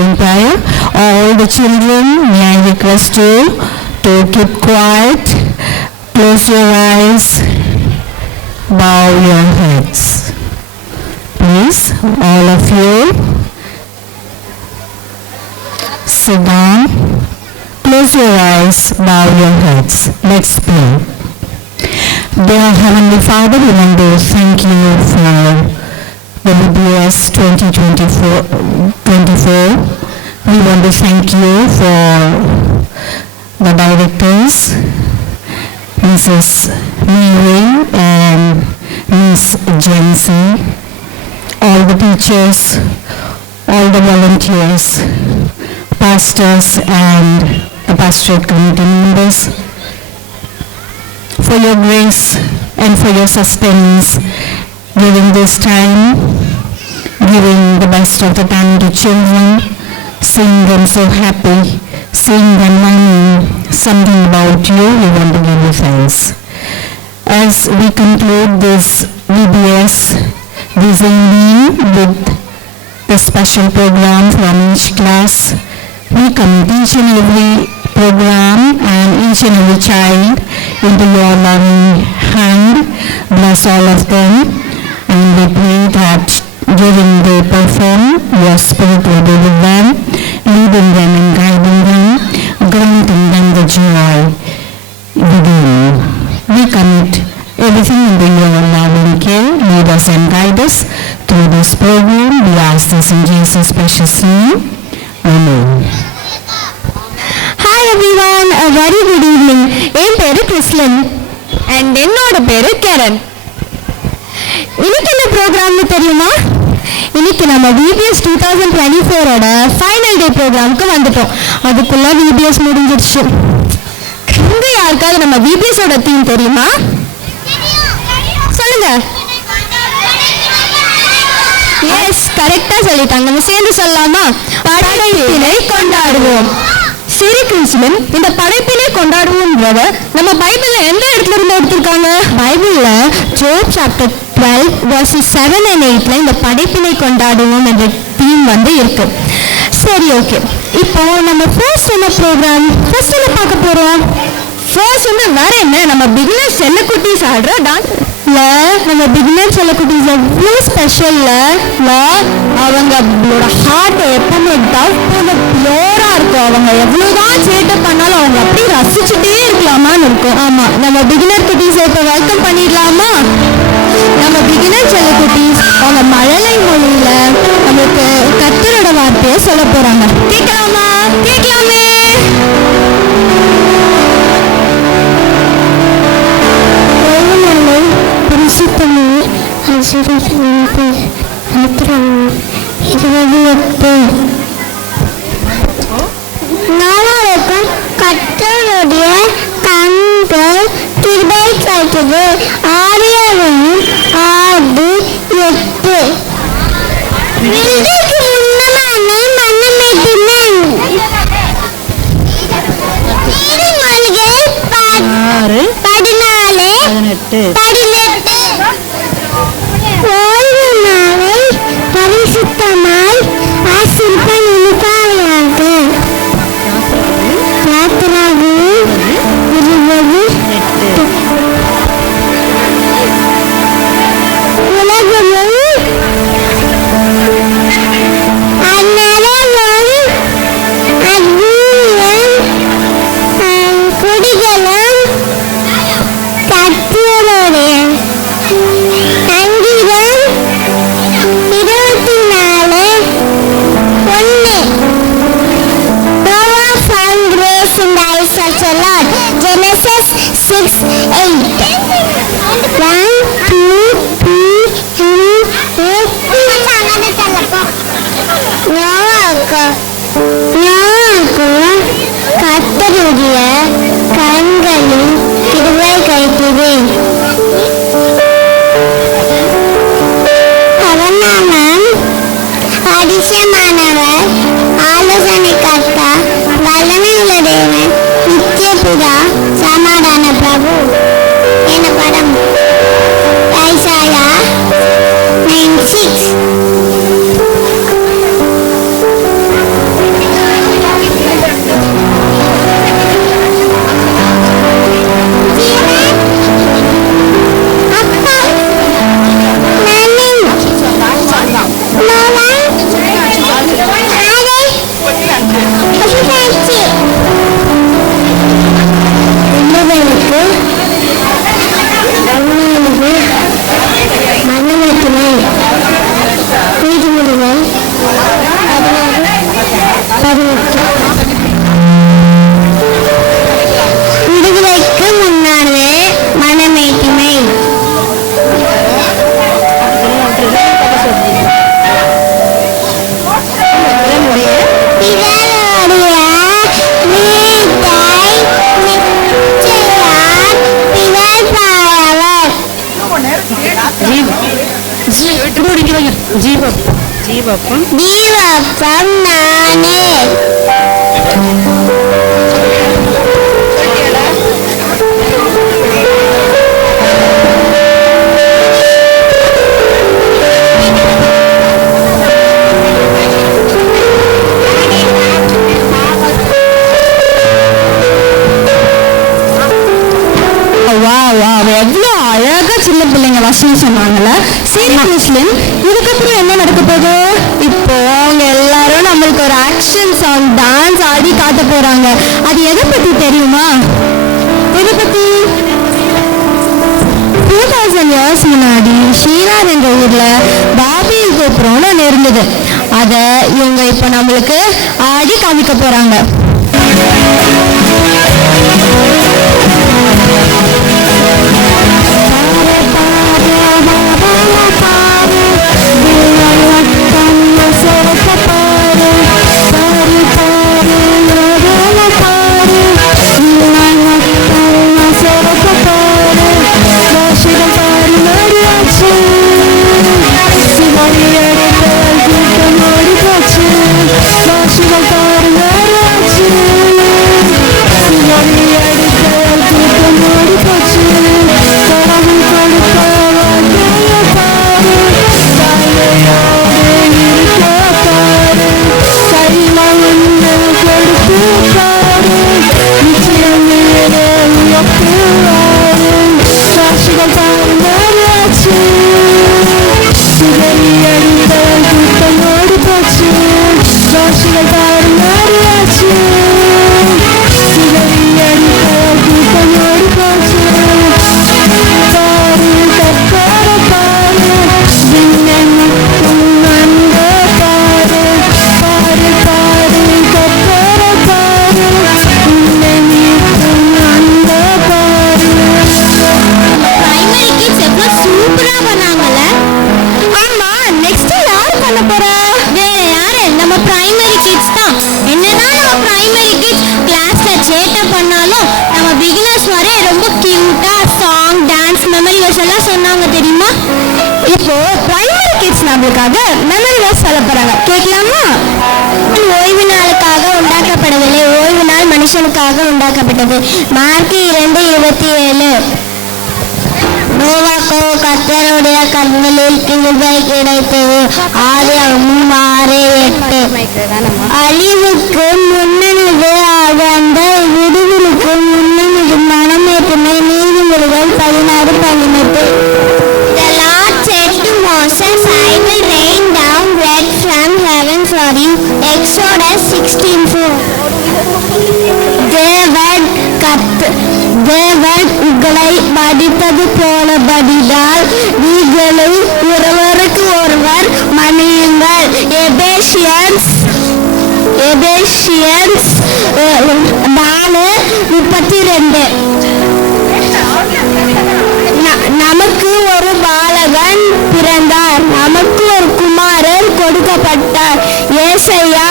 closing prayer. All the children, may I request you to keep quiet, close your eyes, bow your heads. Please, all of you, sit down, close your eyes, bow your heads. Let's pray. Dear Heavenly Father, we want to thank you for the VBS 2024. We want to thank you for the directors, Mrs. Mary and Miss Jency, all the teachers, all the volunteers, pastors and the pastorate committee members, for your grace and for your sustenance during this time, giving the best of the time to children, seeing them so happy, seeing them learning something about you. We want to give you thanks. As we conclude this VBS this evening with the special program from each class, we commit each and every program and each and every child into your loving hand. Bless all of them, and we pray that during they perform, your spirit will be with them, leading them and guiding them, granting them the joy within. We commit everything into your loving care. Lead us and guide us through this program. We ask this in Jesus' precious name. Amen. Hi everyone, a very good evening. என் பேரு கிறிஸ்லன் and என்னோட பேரு கேரன். இன்னைக்கு என்ன ப்ரோக்ராம்னு தெரியுமா? இன்னைக்கு நம்ம VBS 2024ஓட final டே ப்ரோக்ராமுக்கு வந்துட்டோம். அதுக்குள்ள VBS முடிஞ்சிருச்சு. இங்க யாருக்காவது நம்ம VBSோட தீம் தெரியுமா? சொல்லுங்க. எஸ், கரெக்டா சொல்லிட்டாங்க. நம்ம சேர்ந்து சொல்லலாமா? படைப்பினை கொண்டாடுவோம். சரி கிறிஸ்லன், இந்த படைப்பினை கொண்டாடுவோம்ன்றத நம்ம பைபிள்ல எந்த இடத்துல இருந்து எடுத்திருக்காங்க? பைபிள்ல ஜோப் சாப்டர் 12 verses 7 and 8ல இந்த படைப்பினை கொண்டாடுவோம் என்ற தீம் இருக்கு. சரி, ஓகே. இப்போ நம்ம ஃபர்ஸ்ட் என்ன ப்ரோக்ராம் என்ன பார்க்க போறோம்? ஃபர்ஸ்ட் வேற என்ன, நம்ம பிகினர்ஸ் செல்லக்குட்டீஸ் ஆடுற டான்ஸ். நம்ம பிகினர் செல்லக்குட்டீஸ் எவ்வளோ ஸ்பெஷல்ல, அவங்களோட ஹார்ட் எப்பவுமே பியூரா இருக்கும். அவங்க எவ்வளவுதான் சேட்டை பண்ணாலும் அவங்க அப்படியே ரசிச்சுட்டே இருக்கலாமான்னு இருக்கும். ஆமா, நம்ம பிகினர் குட்டீஸை இப்போ வெல்கம் பண்ணிடலாமா? நம்ம பிகினர் செல்லக்குட்டீஸ் அவங்க மழலை மொழியில நம்மளுக்கு கர்த்தரோட வார்த்தையை சொல்ல போறாங்க. கேட்கலாமா? கேட்கலாமே. நாளாவதும் கர்த்தருடைய கண்கள் கிருபை காட்டுது. ஆரியாவும் 6:8. வில்லுக்கு முன்னமான மன்னமேட்டினன் நீதிமொழிகள் 14:18. ஓய்வு நாளை பரிசுத்தமாய் ஆசிரிக்க நினைப்பாயாக. யாத்திராகு 20:8. உலகமும் அந்நலமும் அக்னியும் குடிகளும் கர்த்தருடைய அங்கிதம் 24:1. Noah found grace in the eyes of the Lord. Genesis 6:8. 1, 2, 3, 4. நோவாவுக்கு கர்த்தருடைய கண்களில் கிருபை கிடைத்தது. அவனாமன் அதிசயமானவர், ஆலோசனை கர்த்தா, வல்லமை உள்ள தேவன், நித்திய பிதா, சமாதான பிரபு என படம். ஐசாயா 9:6. விடுதலைக்கு முன்னாலே மனமேட்டிமை. ஜீவப்பம் நானே. எவ்வளோ அழகா சின்ன பிள்ளைங்க வசனம் சொன்னாங்கல்ல. சரி முஸ்லிம், இதுக்கப்புறம் என்ன நடக்க போகுது? இப்போ அவங்க எல்லாரும் நம்மளுக்கு ஒரு ஆக்ஷன் சாங் டான்ஸ் ஆடி காட்ட போறாங்க. அது எதை பத்தி தெரியுமா? எதை பத்தி? 2000 years முன்னாடி ஷீரார் என்ற ஊர்ல பாபில் கோபுரம்னு ஒன்று இருந்தது. அதை இவங்க இப்போ நம்மளுக்கு ஆடி காமிக்க போறாங்க. இப்போ பிரைமரி கிட்ஸ் நம்மளுக்காக மெமரி வர்ஸ் சொல்ல போறாங்க. கேட்கலாமா? ஓய்வு நாளுக்காக உண்டாக்கப்படவில்லை, ஓய்வு நாள் மனுஷனுக்காக உண்டாக்கப்பட்டது. மார்க் 2:27. நோவாக்கோ கர்த்தருடைய கண்களில் கிருபை கிடைத்தது. ஆதியாகமம் 6:8. அழிவுக்கு முன்னணிது அகந்த விடுதலுக்கு முன்னணிது மனமேற்றுமை. நீதிமொழிகள் 16:18. The Lord said to Moses, I will rain down bread from heaven for you. Exodus 16:4. தேவன் உங்களை படித்தது போல படித்தால் நீங்களும் ஒருவருக்கு ஒருவர் மன்னியுங்கள். எபேசியன்ஸ் 4:32. நமக்கு ஒரு பாலகன் பிறந்தார், நமக்கு ஒரு குமாரன் கொடுக்கப்பட்டார். ஏசாயா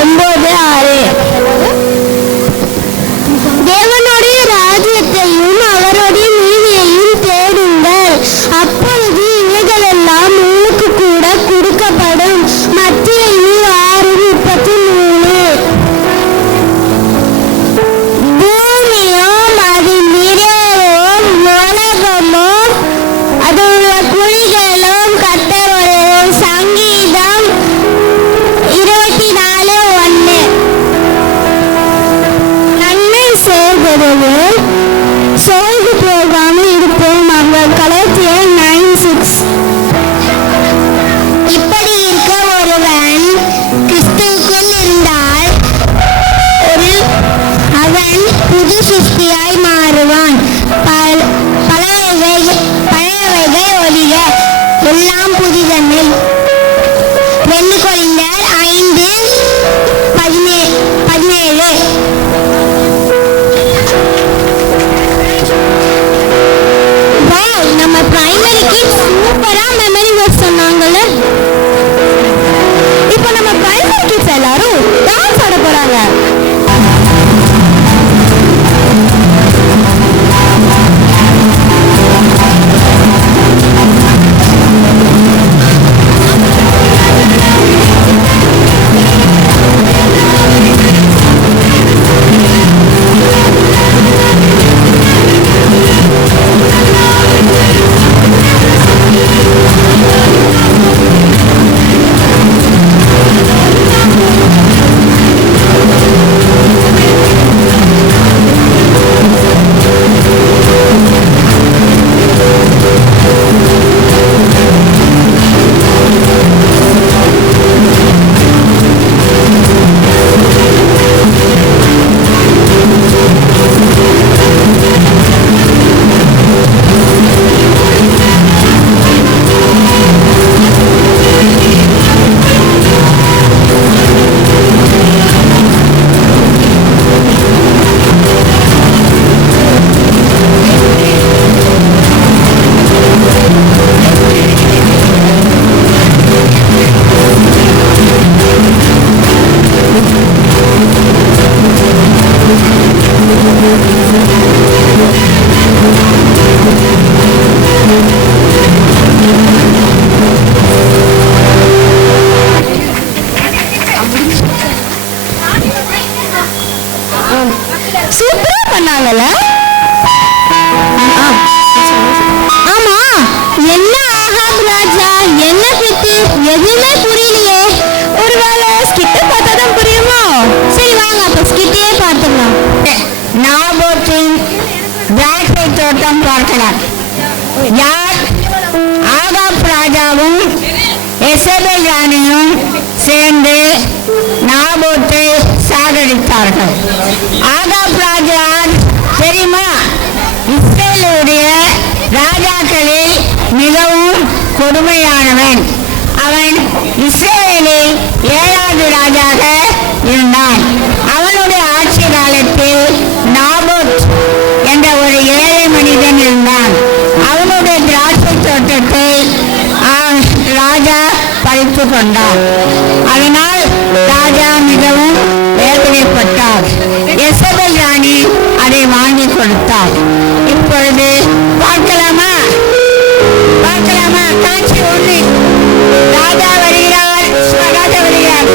9:6. தேவனுடைய ராஜ்யத்தையும் அவருடைய நீதியையும் தேடுங்கள், அப்பொழுது இவைகளெல்லாம் உங்களுக்கு கூட கொடுக்கப்படும். மத்தேயு 6:33. பூமியும் அதில் நிறைவும் உலகமும் அதுள்ள குழிகளும் கர்த்தருடையது. சங்கீதம் 27:8. போறாங்க. சூப்பரா பண்ணாங்கல்ல. ஆமா, என்ன ஆகாப் ராஜா, என்ன பித்து, எதுவுமே புரியலையே. ஒருவேளை ஸ்கிட்ட பார்த்தாதான் புரியுமோ? சரி வாங்க அப்ப ஸ்கிட்டே பார்த்துக்கலாம். நாபோத்தின் திராட்சை தோட்டம் பார்க்கலாம். யார்? ஆகாப் ராஜாவும் எசபேல் ராணியும் சேர்ந்து நாபோத்தை சாகடித்தார்கள். ஆகாப் ராஜா தெரியுமா? இஸ்ரேலுடைய ராஜாக்களில் மிகவும் கொடுமையானவன். அவன் இஸ்ரேலில் 7வது ராஜாக இருந்தான். அவனுடைய ஆட்சி காலத்தில் நாபோத் என்ற ஒரு ஏழை மனிதன் இருந்தான். அவனுடைய திராட்சை தோட்டத்தை ராஜா பறித்து கொண்டார். அதனால் ராஜா மிகவும் வேதனைப்பட்டார். எசபேல் ராணி அதை வாங்கி கொடுத்தார். இப்பொழுது பார்க்கலாமா? காட்சி 1. ராஜா வருகிறார். ராஜா வருகிறார்.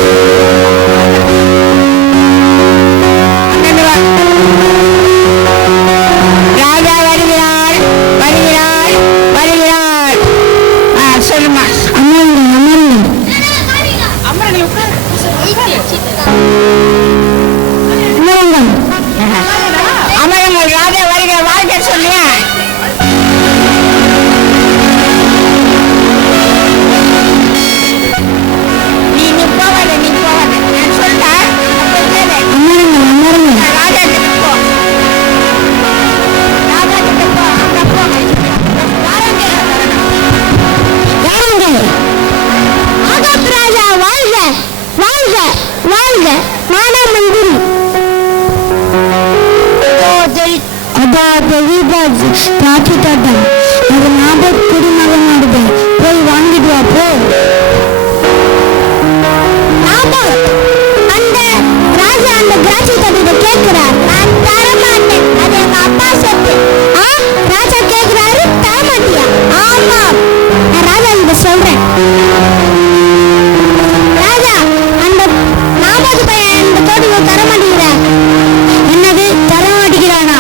ராஜா வருகிறார். சொல்லுமா? அமருங்கள். ராஜா வருகிற வாழ்க்கை சொல்லியா? நீ போவாத நான் சொல்றேன். ராஜா கிட்ட போ. அங்க போ. ஆகாப் ராஜா வாழ்க வாழ்க வாழ்க. மானாமந்திரி திராட்சை தோட்டம் அது நாபோத் குடிமகனோடது. போய் வாங்கிட்டு வா போ. நாபோத் அந்த ராஜா அந்த திராட்சை தோட்டத்தை கேட்கிறார். நான் தரமாட்டேன், அது எங்க அப்பா சொத்து. ராஜா கேட்கிறாரு, தரமாட்டியா? ஆமா, நான் ராஜா கிட்ட சொல்றேன். ராஜா அந்த நாபோத் பையன் இந்த தோட்டத்தை தரமாட்டேங்கிறார். என்னது தரமாட்டேங்கிறானா?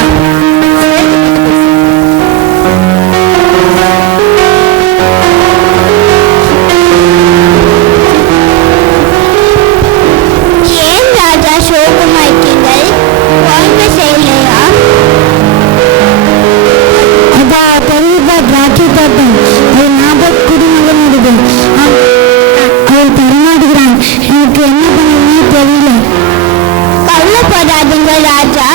ஏன் ராஜா சோகமாய்க்கீங்கள்? வாழ்க்கை செய்யலையா? அதா தெரியுதா திராட்சை தோட்டம் அது நாபோத் குடிமகனோடது. அவள் தரமாட்டுகிறான். எனக்கு என்ன பண்ணணும்னு தெரியல. கவலைப்படாதீங்க ராஜா,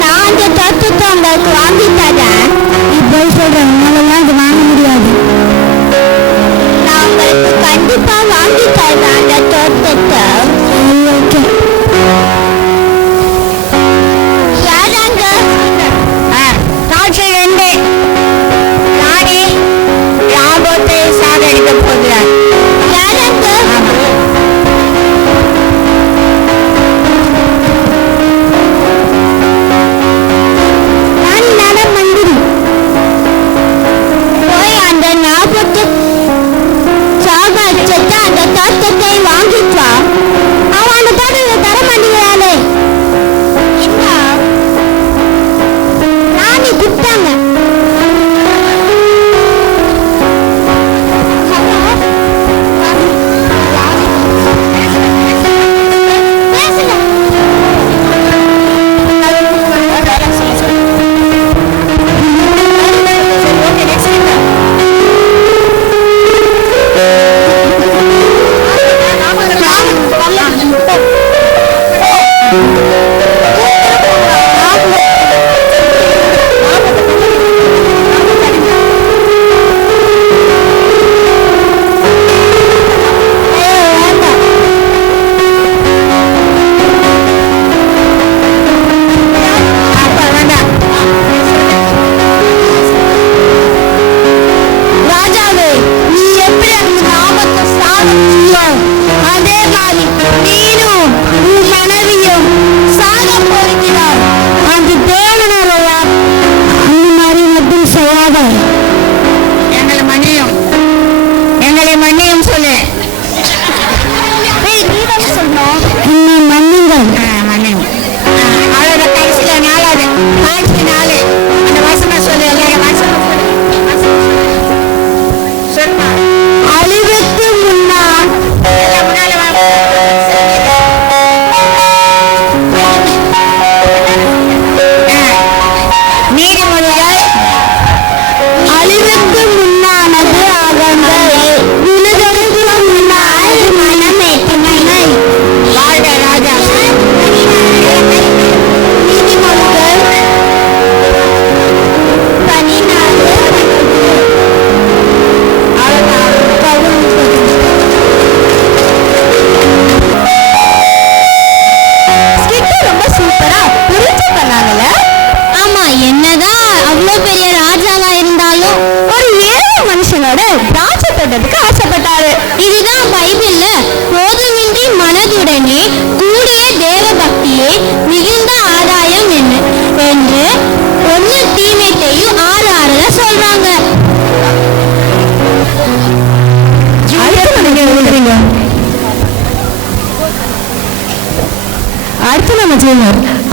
நான் அந்த தோட்டத்தை உங்களுக்கு வாங்கி தரேன். நீ போய் சொல்ற, உன்னாலலாம் இது வாங்க முடியாது. நான் உங்களுக்கு கண்டிப்பா வாங்கி தரேன் அந்த தோட்டத்தை. ஓகே.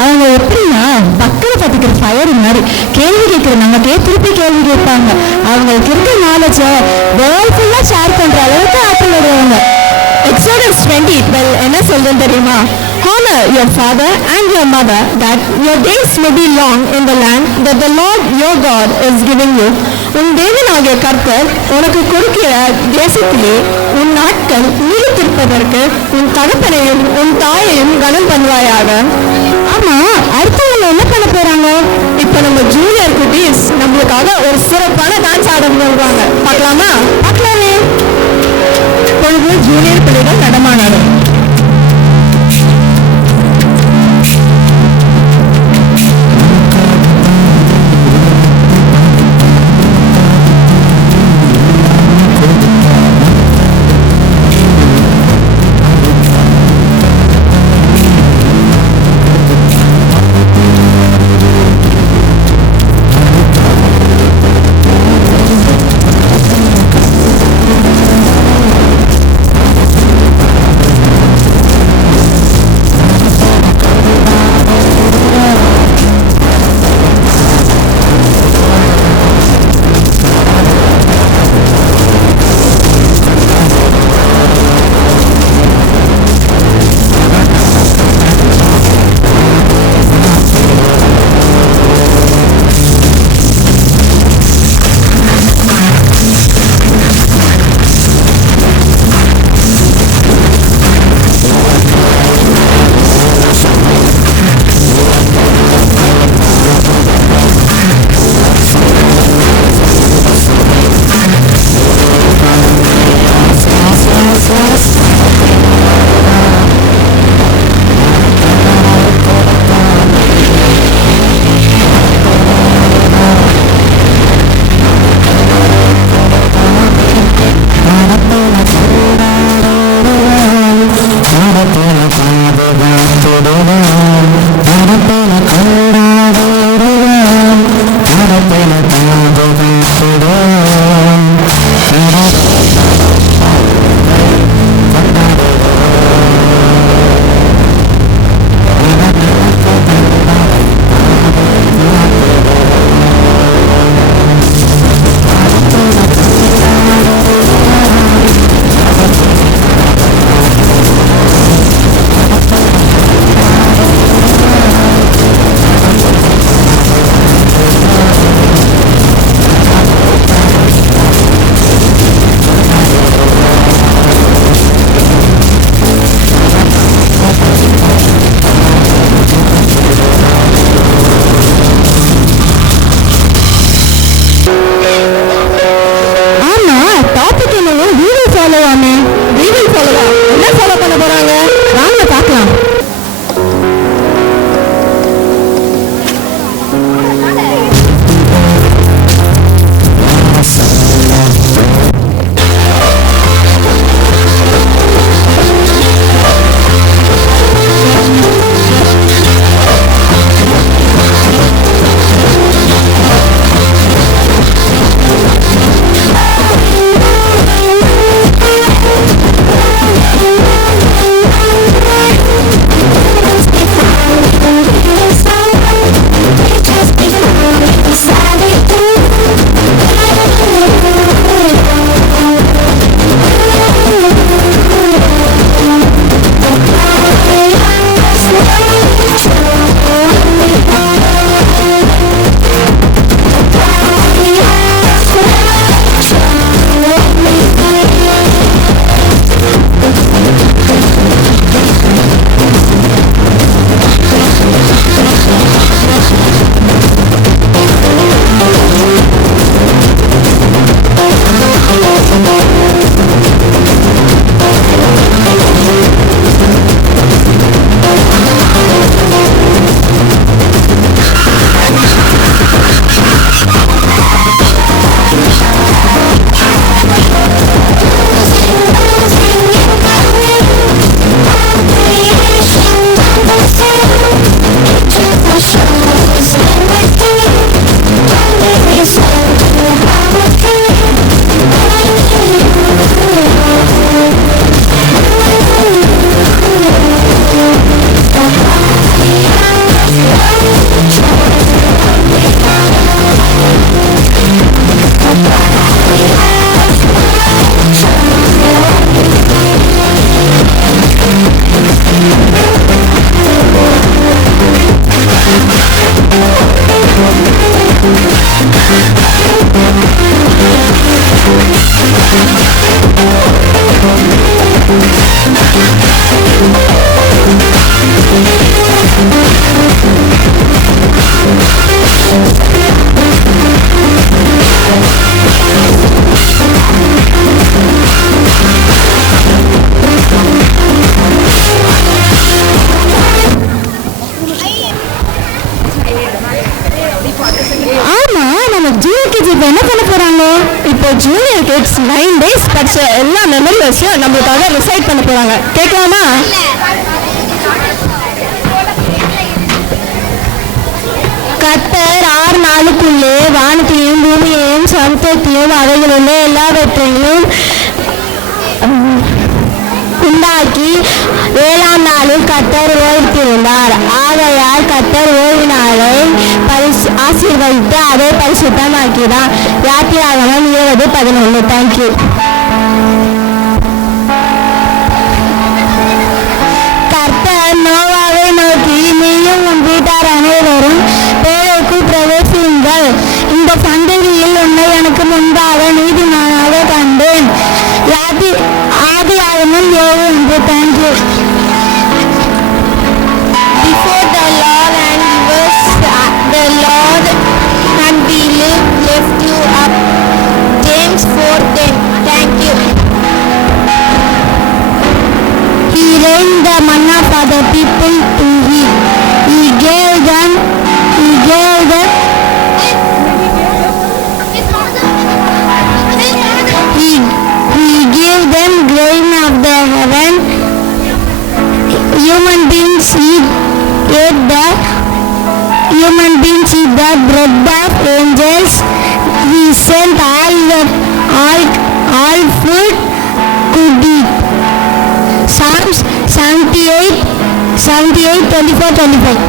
அவங்க எப்படின்னா பக்கத்துல பத்திக்கிற ஃபயர் மாதிரி கேள்வி கேட்கிற நமக்கே திருப்பி கேள்வி கேட்பாங்க. அவங்களுக்கு இருக்க நாலேஜ வேர்ல்ட் ஃபுல்லா ஷேர் பண்ற அளவுக்கு ஆற்றல் உடையவங்க. Exodus 20:12 என்ன சொல்றேன் தெரியுமா? Honor your father and your mother, that your days may be long in the land that the Lord your God is giving you. உன் தேவனாகிய கர்த்தர் உனக்கு கொடுக்கிற தேசத்திலே உன் நாட்கள் நீடித்திருப்பதற்கு உன் தகப்பனையும் உன் தாயையும் கனம் பண்ணுவாயாக. ஆமா, அடுத்தவங்க என்ன பண்ண போறாங்க? இப்ப நம்ம ஜூனியர் குட்டீஸ் நம்மளுக்காக ஒரு சிறப்பான டான்ஸ் ஆட போடுவாங்க. பார்க்கலாமா? பார்க்கலாமே. இப்பொழுது ஜூனியர் பிள்ளைகள் நடமாடணும். ஜூனியர் கிட்ஸ் 9 days படிச்ச எல்லா மெமரிஸையும் நம்மளுக்காக ரிசைட் பண்ண போறாங்க. கேட்கலாமா? கர்த்தர் 6 நாளுக்குள்ளே வானத்தையும் பூமியையும் சமுத்திரத்தையும் அவைகளுள்ள எல்லாவற்றையும் உண்டாக்கி 7ஆம் நாளில் கர்த்தர் ஓய்ந்திருந்தார். ஆகையால் கர்த்தர் ஓய்வு நாளை ஆசீர்வதித்து அதை பரிசுத்தமாக்கிறார். யாத்திராகமம் 20:11. தேங்க்யூ. கர்த்தர் நோவாவை நோக்கி, நீயும் உன் வீட்டார் அனைவரும் பேழைக்குள் பிரவேசியுங்கள். இந்த சந்ததியில் உன்னை எனக்கு முன்பாக நீதிமானாக கண்டேன். ஆதியாகமம் 7:1. Thank you. Before the Lord and was the Lord and we lift you up. James 4:10. Thank you. He rained the manna for the people to eat. He gave them grain of the heaven. Human beings eat the bread of angels. He sent all food could eat. Psalms 78:24-25.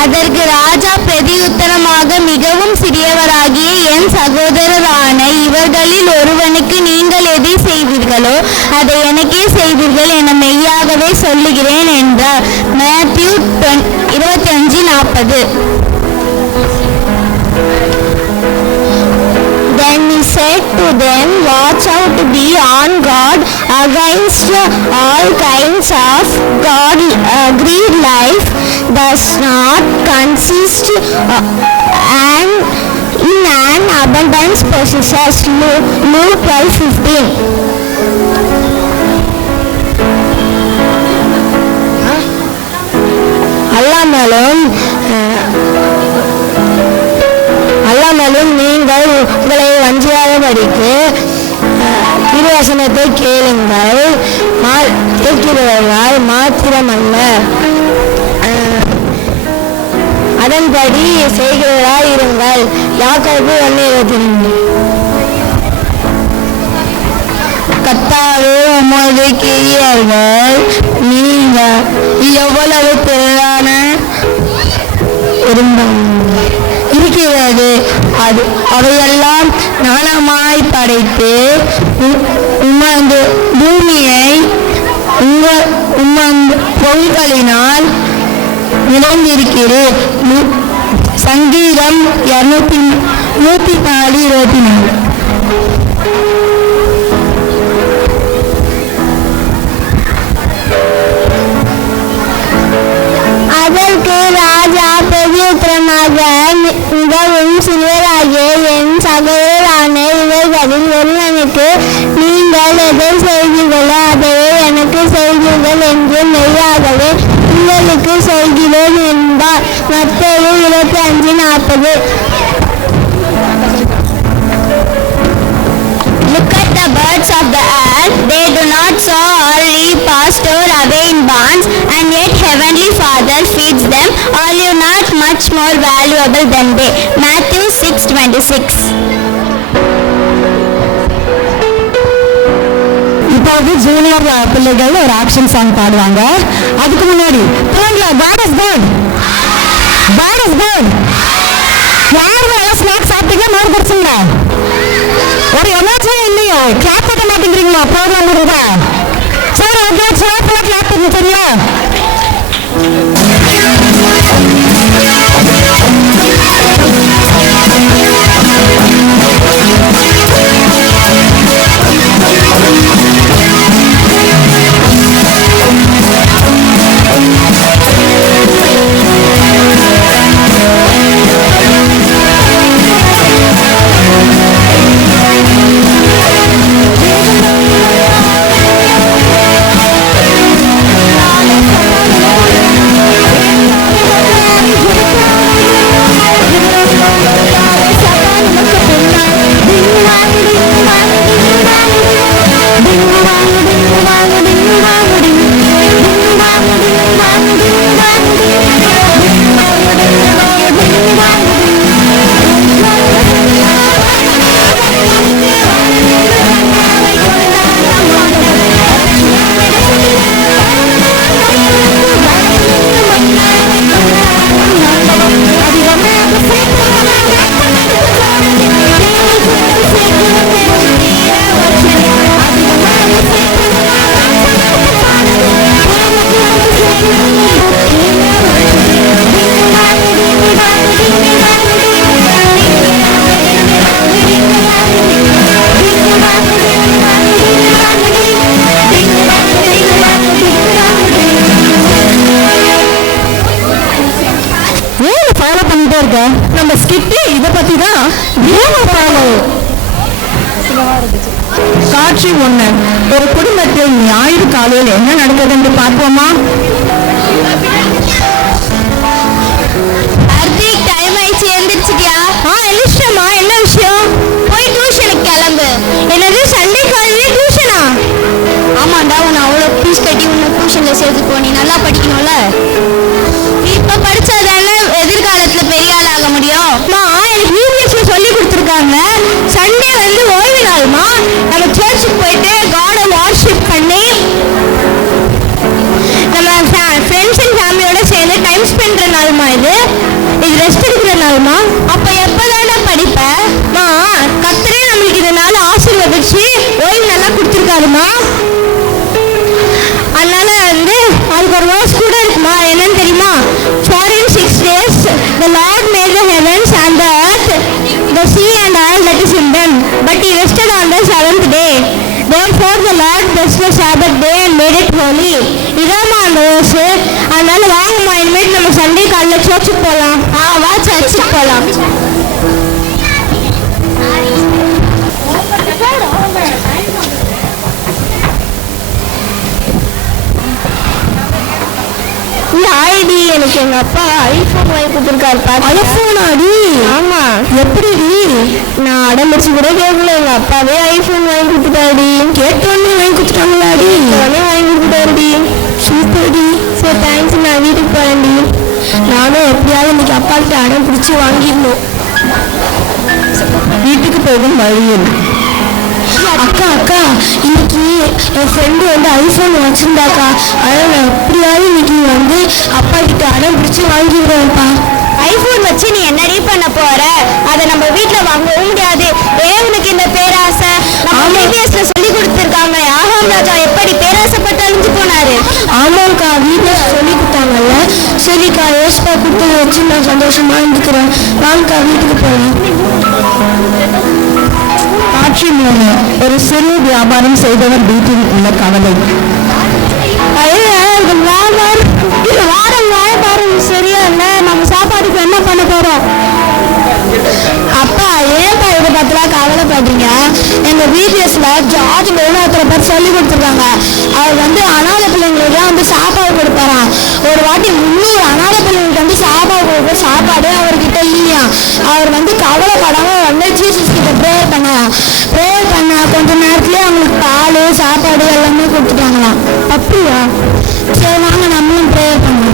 அதற்கு ராஜா பிரதியுத்தரமாக, மிகவும் சிறியவராகிய என் சகோதரரான இவர்களில் ஒருவனுக்கு நீங்கள் எதை செய்வீர்களோ அதை எனக்கே செய்வீர்கள் என மெய்யாகவே சொல்லுகிறேன் என்றார். Matthew 25:40. Then he said to them, watch out, be on guard against all kinds of greed. Life does not consist in an abundance possesses. Luke 12:15. அல்லாமலும் நீங்கள் உங்களை வஞ்சியாதபடிக்கு திருவசனத்தை கேளுங்கள். கேட்கிறவர்களால் மாத்திரமல்ல, அதன்படி செய்கிறவராய் இருங்கள். யாக்கோபு 1:22. கர்த்தாவே, உமது கிரியைகள் நீங்கள் எவ்வளவு திரளான இருக்கிறது. அவையெல்லாம் ஞானமாய் படைத்து உமது பூமியை உமது பொருள்களினால் நிறைந்திருக்கிறேன். சங்கீதம் 104:24. அதற்கு ராஜா பிரதியுத்தரமாக, மிகவும் சிறியவராகிய என் சகோதரரான இவர்களில் ஒருவனுக்கு நீங்கள் எதை செய்தீர்களோ அதையே எனக்கு செய்தீர்கள் என்று மெய்யாகவே உங்களுக்கு சொல்கிறேன் என்றார். மத்தேயு 25:40. Look at the birds of the air. They do not sow or reap or store away in barns, and yet Heavenly Father feeds them. Are you not much more valuable than they? Matthew 6:26. இப்போது junior பிள்ளைகள் ஒரு action song பாடுவாங்க. அதுக்கு முன்னாடி God is good. God is good. யார் எல்லாம் snacks சாப்பிட்டீங்களா? நோர் குடிச்சிங்களா? ஒரு எமோஜியே இல்லையோ? கிளாப் பண்ண மாட்டேங்கிறீங்களா? ப்ரோக்ராம் கொடுத்தா சரி, ஓகே, கிளாப் பண்ணுங்க. சரியா? இதை பத்தி தான் காட்சி 1. ஒரு குடும்பத்தில் ஞாயிறு காலையில் என்ன நடக்குது என்று பார்ப்போமா? ஹர்திக், டைம் ஆயிடுச்சு, எழுந்திரிச்சிட்டியா? எழுந்திரிச்சமா. என்ன விஷயம்? போய் டியூஷனுக்கு கிளம்பு. என்னது, சண்டே காலையிலே டியூஷனா? ஆமாண்டா, உன்னை அவ்வளோ ஃபீஸ் கட்டி உன்னை டியூஷன்ல சேர்த்துக்கோ. நீ நல்லா படிக்கணும்ல. நீ இப்போ படிச்சாதானே எதிர்காலத்துல பெரிய ஆள் ஆக முடியும். எனக்கு யூபிஎஸ்ல சொல்லி கொடுத்துருக்காங்க, சண்டே வந்து ஓய்வு நாள்மா. நம்ம சர்ச்சுக்கு போயிட்டு காடை வார்ஷிப் பண்ணி நம்ம ஃப்ரெண்ட்ஸ் அண்ட் ஃபேமிலியோட சேர்ந்து டைம் ஸ்பெண்ட் பண்ணுற நாளுமா. இது ரெஸ்ட் எடுக்கிற நாளுமா. அப்ப எப்பதானே படிப்பேன்? கர்த்தரே நம்மளுக்கு இதனால ஆசீர்வதிச்சு ஓய்வு நல்லா கொடுத்துருக்காருமா. அதனால வந்து அதுக்கு ஒரு வேர்ஸ் கூட இருக்குமா. என்னன்னு தெரியுமா? For in 6 days the Lord made the heavens and the earth, the sea and all that is in them, but he rested on the 7th day. Therefore the Lord blessed the Sabbath day and made it holy. இதாம்மா அந்த verse. அதனால வாங்கம்மா, இனிமேல் நம்ம Sunday காலையில் சர்ச்சுக்கு போகலாம். வா, சர்ச்சுக்கு போகலாம். இந்த ஐடி எனக்கு எங்க அப்பா ஐபோன் வாங்கி கொடுத்துருக்காரு. ஐபோனாடி? ஆமா. எப்படி? நான் அடம்பிடிச்சு கூட கேட்கல, எங்க அப்பாவே ஐபோன் வாங்கி கொடுத்துட்டாடி. கேட்டோன்னே வாங்கி கொடுத்துட்டாங்களாடி? உடனே வாங்கி கொடுத்துட்டாருடி. சூப்பர்டி. சரி, தேங்க்ஸ். நான் வீட்டுக்கு போறேன்டி. நானும் எப்படியாவது இன்னைக்கு அப்பா கிட்ட அடம் பிடிச்சி வாங்கிடணும். வீட்டுக்கு போகும் வழியில் அக்கா, இன்னைக்கு என் ஃப்ரெண்டு வந்து ஐபோன் வச்சிருந்தாக்கா. அதனால நான் எப்படியாவது இன்னைக்கு வந்து அப்பா கிட்ட அடம் பிடிச்சி வாங்கிடுவேன்ப்பா. ஐபோன் வச்சு நீ என்னடி பண்ண போற? அதை நம்ம வீட்டில் வாங்கவும் முடியாது. உனக்கு இந்த பேராசை IBSல சொல்லி கொடுத்துருக்காங்க. ஆகாம் ராஜா எப்படி பேராசைப்பட்டு அழிஞ்சு போனாரு. ஆமாக்கா, வீட்டில் சொல்லி கொடுத்தாங்கல்ல. சரிக்கா, ஏஸ்பா கொடுத்ததை வச்சு நான் சந்தோஷமா இருந்துக்கிறேன். வாங்கக்கா, வீட்டுக்கு போகலாம். காட்சி 3. ஒரு சிறு வியாபாரம் செய்தவர் வீட்டில் உள்ள கவலை. வாரம் சரியா இல்ல, நம்ம சாப்பாடுக்கு என்ன பண்ண போறோம்? அப்பா, ஏன்பா இதை பத்திலாம் கவலைப்படுறீங்க? எங்க பிபிஎஸ்ல ஜார்ஜ் ஒருத்தரை பத்தி சொல்லி கொடுத்துருக்காங்க. அவர் வந்து அனாதை பிள்ளைங்களுக்கு வந்து சாப்பாடு கொடுப்பாராம். ஒரு வாட்டி 300 அனாதை பிள்ளைங்களுக்கு வந்து சாப்பாடு கொடுக்க சாப்பாடு அவர்கிட்ட இல்லையா. அவர் வந்து கவலைப்படாம வந்து ஜீசஸ் கிட்ட ப்ரேயர் பண்ணலாம். ப்ரேயர் பண்ண கொஞ்ச நேரத்துலயே அவங்களுக்கு பால் சாப்பாடு எல்லாமே கொடுத்துட்டாங்களாம். அப்படியா? சரி, வாங்க நம்மளும் ப்ரேயர் பண்ணலாம்.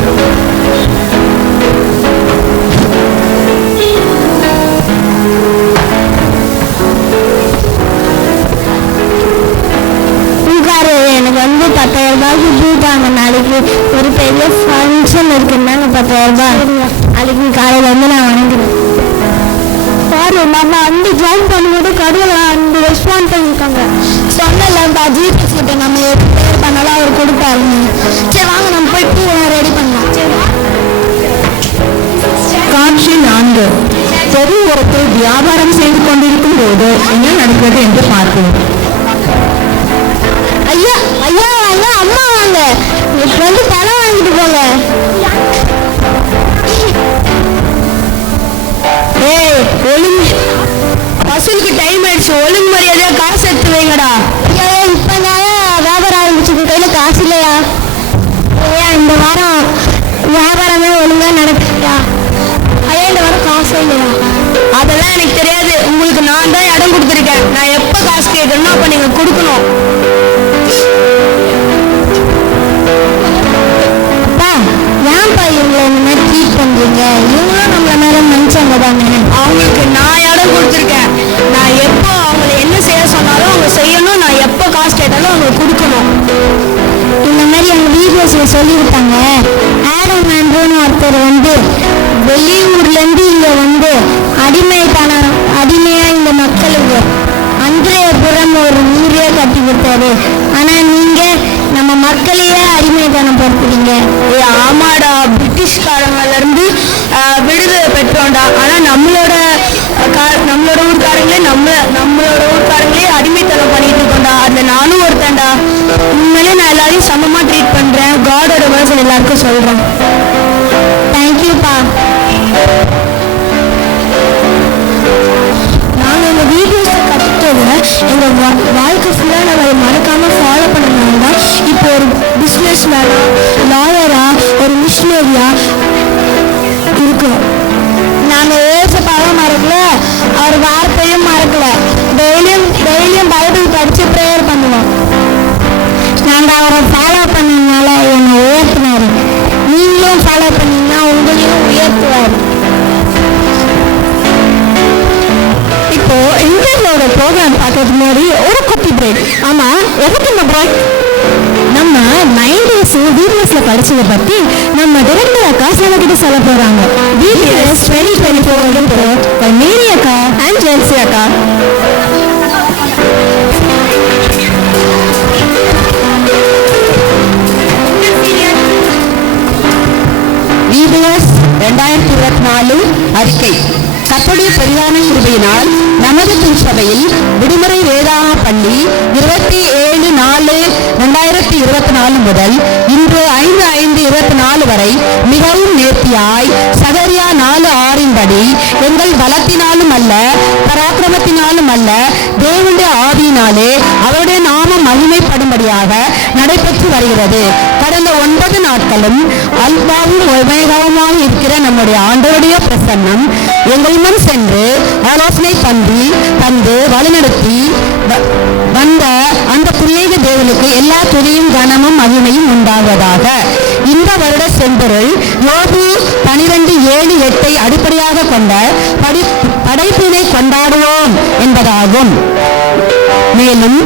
எனக்கு வந்து 10,000 ரூபாய்க்கு கொடுத்தாங்க. நாளைக்கு ஒரு பெரிய ஃபங்க்ஷன் இருக்குன்னாங்க. 10,000 ரூபாய் நாளைக்கு காலையில் வந்து நான் வாங்கிக்கிறேன். சார், நம்ம வந்து ஜாயின் பண்ணும்போது கடவுளை அந்த ரெஸ்பாண்ட் பண்ணியிருக்காங்க. சொன்னலப்பா, ஜீசஸ் கிட்ட நம்ம ப்ரேயர் பண்ணாலும் அவர் கொடுப்பாருங்க. சரி, வாங்க நம்ம போய் பூ ரெடி பண்ணலாம். காட்சி 4. தெரு ஓரத்தில் வியாபாரம் செய்து கொண்டிருக்கும் போது என்ன நடக்கிறது என்று பார்ப்போம். ஐயா, ஐயா வாங்க, அம்மா வாங்க, இப்போ வந்து பணம் வாங்கிட்டு போங்க. ஏய், ஒழுங்கு வசூலுக்கு டைம் ஆயிடுச்சு. ஒழுங்கு மரியாதையா காசு எடுத்து வைங்கடா. ஐயா, இப்போ வியாபாரம் ஆரம்பிச்சு கையில் காசு இல்லையா? ஐயா, இந்த வாரம் வியாபாரமே ஒழுங்கா நடக்குதா? ஐயா, இந்த வாரம் காசே இல்லையா? அதெல்லாம் எனக்கு தெரியாது. உங்களுக்கு நான் தான் இடம் கொடுத்துருக்கேன். நான் எப்போ காசு கேட்கணும்னா அப்போ நீங்கள் கொடுக்கணும். அப்பா, ஏன்ப்பா இவங்களை இந்த மாதிரி ட்ரீட் பண்ணுறீங்க? இவங்களும் நம்மள மேலே மனுஷங்க தானே. அவங்களுக்கு நான் இடம் கொடுத்துருக்கேன். நான் எப்போ அவங்கள என்ன செய்ய சொன்னாலும் அவங்க செய்யணும். நான் எப்போ காசு கேட்டாலும் அவங்க கொடுக்கணும். இந்த மாதிரி எங்கள் வீடியோஸில் சொல்லி விட்டாங்க. ஆடம் ஆண்ட்ரூன்னு ஒருத்தர் வந்து வெளியூர்லேருந்து இங்கே வந்து அடிமையாக இந்த மக்களுக்கு அன்றையபுரம் ஒரு ஊரே கட்டி கொடுத்தாரு. ஆனால் நீங்கள் நம்ம மக்களையே அடிமைத்தனம் படுத்துறீங்க. ஆமாடா, பிரிட்டிஷ்காரங்கள்லேருந்து விடுதலை பெற்றோம்டா. ஆனால் நம்மளோட ஊர்க்காரங்களே நம்மளோட ஊர்க்காரங்களே அடிமைத்தனம் பண்ணிட்டு இருக்கோம்டா. அதில் நானும் ஒருத்தன்டா. உண்மையிலே நான் எல்லாரையும் சமமாக ட்ரீட் பண்ணுறேன். காடோட வேர்ஸ் எல்லாருக்கும் சொல்கிறேன். தேங்க்யூப்பா. பிஸ்னஸ் மேனா, லாயரா, ஒரு மிஷினரியா இருக்கணும். நாங்கள் ஏசப்பாவை மறக்கல, அவர் வார்த்தையும் மறக்கல. டெய்லியும் பைபிள் படித்து ப்ரேயர் பண்ணுவோம். நாங்கள் அவரை ஃபாலோ பண்ணதுனால என்னை உயர்த்தினார். நீங்களும் ஃபாலோ பண்ணீங்கன்னா உங்களையும் உயர்த்துவார். இப்போ இந்தியாவோட ப்ரோக்ராம் பார்க்கறதுக்கு முன்னாடி ஒரு குட்டி பிரேக். ஆமாம், எதுக்கு இந்த பிரேக்? நம்ம 90s VBSல படிச்சதை பற்றி நம்ம டிரெக்டர் அக்கா சிலகிட்ட சொல்ல போகிறாங்க. VBS 2024 மேரி அக்கா அண்ட் ஜென்சி அக்கா. VBS 2024 அறிக்கை. கர்த்தருடைய பெரிதான கிருபையினால் நமது திருச்சபையில் விடுமுறை வேதாகம பள்ளி 27/4/2024 முதல் இன்று 5/5/24 வரை மிகவும் நேர்த்தியாய் சகரியா 4:6 படி எங்கள் பலத்தினாலும் அல்ல பராக்கிரமத்தினாலும் அல்ல தேவனுடைய ஆவியினாலே அவருடைய நாமம் மகிமைப்படும்படியாக நடைபெற்று வருகிறது. கடந்த 9 நாட்களும் அல்பாவும் ஒமேகாவுமாக இருக்கிற நம்முடைய ஆண்டவருடைய பிரசன்னம் எங்கள் முன் சென்று ஆலோசனை தந்து வழிநடத்தி வந்த அந்த புரியக தேவனுக்கு எல்லா துதியும் கனமும் மகிமையும் உண்டாவதாக. இந்த வருட செம்பொருள் யோபு 12:7-8 அடிப்படையாக கொண்ட படைப்பினை கொண்டாடுவோம் என்பதாகும். மேலும்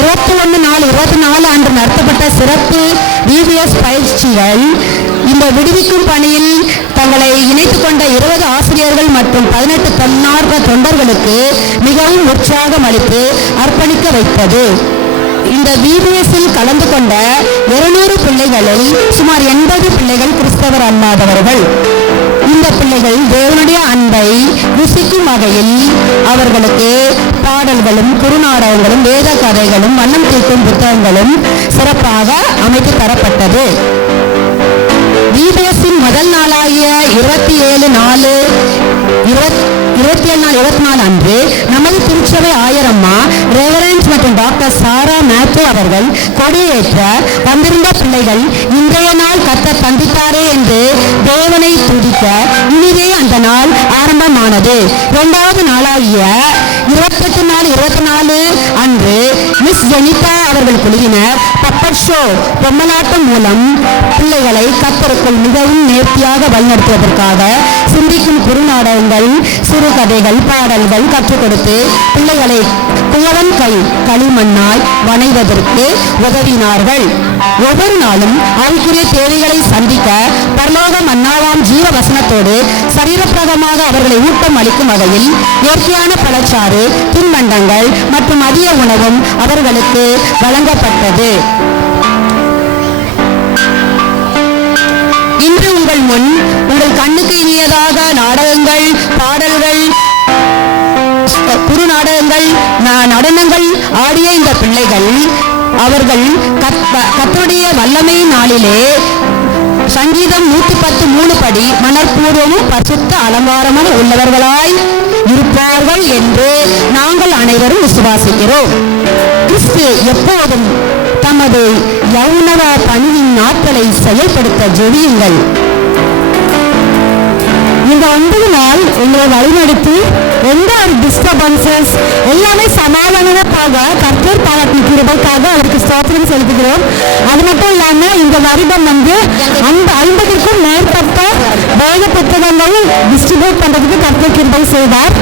21/4/24 அன்று நடத்தப்பட்ட சிறப்பு VBS பயிற்சிகள் இந்த விடுவிக்கும் பணியில் தங்களை இணைத்துக் கொண்ட 20 ஆசிரியர்கள் மற்றும் 18 தன்னார்வ தொண்டர்களுக்கு மிகவும் உற்சாகம் அளித்து அர்ப்பணிக்க வைத்தது. இந்த VBSல் கலந்து கொண்ட 200 பிள்ளைகளில் சுமார் 80 பிள்ளைகள் கிறிஸ்தவர் அல்லாதவர்கள். இந்த பிள்ளைகள் தேவனுடைய அன்பை ருசிக்கும் வகையில் அவர்களுக்கு பாடல்களும் குறுநாடகங்களும் வேத கதைகளும் வண்ணம் தீட்டும் புத்தகங்களும் சிறப்பாக அமைத்து தரப்பட்டது. VBSின் முதல் நாளாகிய 27/4/24 அன்று நமது திருச்சபை ஆயரம்மா ரெவரன்ஸ் மற்றும் டாக்டர் சாரா மேத்யூ அவர்கள் கொடியேற்ற வந்திருந்த பிள்ளைகள் இன்றைய நாள் கர்த்தர் சந்தித்தாரே என்று தேவனை துதிக்க இனிதே அந்த நாள் ஆரம்பமானது. 2வது நாளாகிய 28/4/24 அன்று மிஸ் ஜெனிதா அவர்கள் குழுவினர் பப்பர் ஷோ பொம்மலாட்டம் மூலம் பிள்ளைகளை கர்த்தருக்குள் மிகவும் நேர்த்தியாக வழிநடத்துவதற்காக சிந்திக்கும் குறுநாடகங்கள், சிறுகதைகள், பாடல்கள் கற்றுக் கொடுத்து பிள்ளைகளை குயவன் களிமண்ணாய் வணைவதற்கு உதவினார்கள். ஒவ்வொரு நாளும் ஆவிக்குரிய தேவைகளை சந்திக்க பரலோக மன்னாவாம் ஜீவ வசனத்தோடு சரீரப்பிரதமாக அவர்களை ஊட்டம் அளிக்கும் வகையில் இயற்கையான பழச்சாறு, தின்பண்டங்கள் மற்றும் மதிய உணவும் அவர்களுக்கு வழங்கப்பட்டது. இன்று உங்கள் முன் உங்கள் கண்ணுக்கு இனியதாக நாடகங்கள், பாடல்கள், குறுநாடகங்கள், நடனங்கள் ஆடிய இந்த பிள்ளைகள் அவர்கள் கர்த்தருடைய வல்லமை நாளிலே சங்கீதம் 110:3 படி மனப்பூர்வமும் பரிசுத்த அலங்காரமும் உள்ளவர்களாய் இருப்பார்கள் என்று நாங்கள் அனைவரும் விசுவாசிக்கிறோம். கிறிஸ்து எப்போதும் தமது யௌவன பணியின் நாட்களை செயல்படுத்த ஜெபியுங்கள். இந்த 9 நாள் எங்களை வழிநடத்தி எந்த ஒரு டிஸ்டர்பன்சஸ் எல்லாமே சமாதானமாக கர்த்தர் பாராட்டின கிருபைக்காக அவருக்கு ஸ்தோத்திரம் செலுத்துகிறோம். அது மட்டும் இல்லாமல் இந்த வருடம் 50க்கும் மேற்பட்ட வேத புத்தகங்கள் டிஸ்ட்ரிபியூட் பண்ணுறதுக்கு கர்த்தர் கிருபை செய்தார்.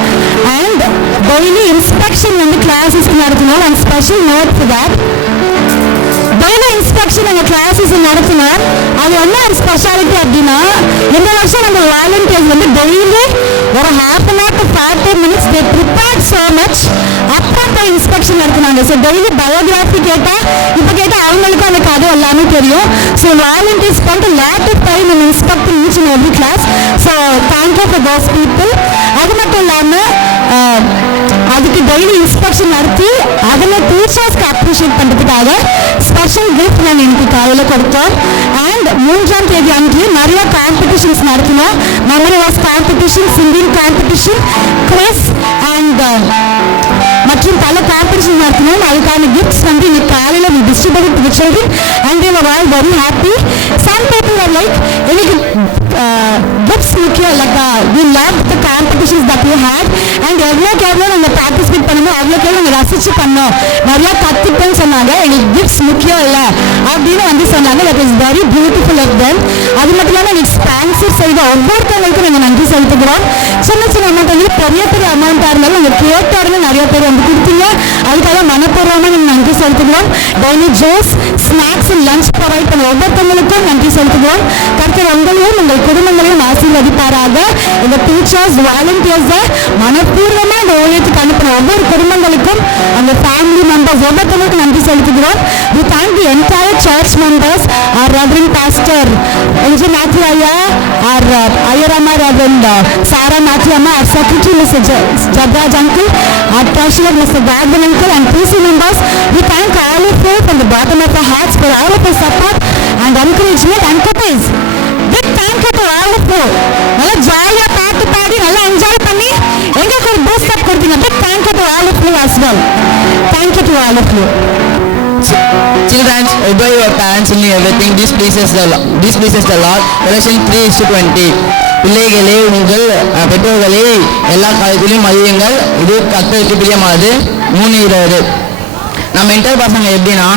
அண்ட் டெய்லி இன்ஸ்பெக்ஷன் கிளாஸஸ் நடத்தினோம். And special note for that daily inspection எங்கள் கிளாஸஸ் நடத்தினார். அது என்ன ஒரு ஸ்பெஷாலிட்டி அப்படின்னா இந்த வருஷம் நம்ம வாலண்டியர்ஸ் டெய்லி ஒரு half an hour to 40 minutes they prepared so much. அப்போ இன்ஸ்பெக்ஷன் நடத்தினாங்க. ஸோ டெய்லி பயோகிராஃபி கேட்டால் இப்போ கேட்டால் அவங்களுக்கும் அந்த கதை எல்லாமே தெரியும். ஸோ வாலண்டியர்ஸ் பண்ணிட்டு lot of time in inspecting each and every class. So thank you for those people. அது மட்டும் இல்லாமல் அதுக்கு டெய்லி இன்ஸ்பெக்ஷன் நடத்தி அதில் டீச்சர்ஸ்க்கு அப்ரிஷியேட் பண்ணுறதுக்காக ஸ்பெஷல் கிஃப்ட் நாங்கள் இன்னைக்கு காலையில் கொடுத்தோம். அண்ட் 3ஆம் தேதி அன்று நிறைய காம்படிஷன்ஸ் நடத்தினோம். Memory was competition, singing competition, quiz and மற்றும் பல காம்படிஷன் நடத்தினோம். அதுக்கான கிஃப்ட்ஸ் இன்னைக்கு காலையில் distribute to the children and were all very happy. Some people were like, gifts முக்கியம் இல்லைக்கா, we loved the competitions that we had and எவ்வளோக்கு எவ்வளோ நாங்கள் பார்ட்டிசிபேட் பண்ணணும் அவ்வளோக்கு எவ்வளோ நாங்கள் ரசிச்சு பண்ணோம், நிறையா கற்றுப்பேன்னு சொன்னாங்க. எங்களுக்கு கிஃப்ட்ஸ் முக்கியம் இல்லை அப்படின்னு வந்து சொன்னாங்க. That is very beautiful of them. அது மட்டும் இல்லாமல் எங்களுக்கு ஸ்பான்சர் செய்த ஒவ்வொருத்தவங்களுக்கும் நாங்கள் நன்றி செலுத்துகிறோம். சின்ன சின்ன அமௌண்ட் வந்து பெரிய பெரிய அமௌண்ட்டாக இருந்தாலும் நாங்கள் கேட்டாருன்னு நிறைய பேர் வந்து கொடுத்தீங்க. அதுக்காக மனப்பூர்வமாக நாங்கள் நன்றி செலுத்துகிறோம். Daily juice, snacks and lunch provide பண்ண ஒவ்வொருத்தவங்களுக்கும் நன்றி செலுத்துகிறோம். கர்த்தர் உங்களையும் உங்கள் குடும்பங்களையும் ஆசீர்வதிப்பாராக. இந்த டீச்சர்ஸ், வாலண்டியர்ஸை மனப்பூர்வமாக இந்த ஊழியத்துக்கு அனுப்பின ஒவ்வொரு குடும்பங்களுக்கும் அந்த ஃபேமிலி மெம்பர்ஸ் ஒவ்வொருத்தவங்களுக்கும் நன்றி செலுத்துகிறோம். We thank the entire church members, our Reverend Pastor N.J. Matthew Ayya, our Ayarama Reverend Sarah Matthew Amma, our Secretary Mr. Jabraj Uncle, our Treasurer Mr. Gardner Uncle and PC members. We thank all of you from the bottom of our hearts for all of your support and encouragement and couples. Big thank you to all of you. நல்லா ஜாலியாக பாட்டு பாடி நல்லா enjoy பண்ணி எங்களுக்கு ஒரு boost up கொடுத்தீங்க. Big thank you to all of you as well. Thank you to all of you. Children, obey your parents in everything. This pleases the Lord. Colossians 3:20. பிள்ளைகளே, உங்கள் பெற்றோர்களை எல்லா காலத்திலும் மதியுங்கள், இது கர்த்தருக்கு பிரியமானது. 3:20. நம்ம இன்டர் பசங்க எப்படின்னா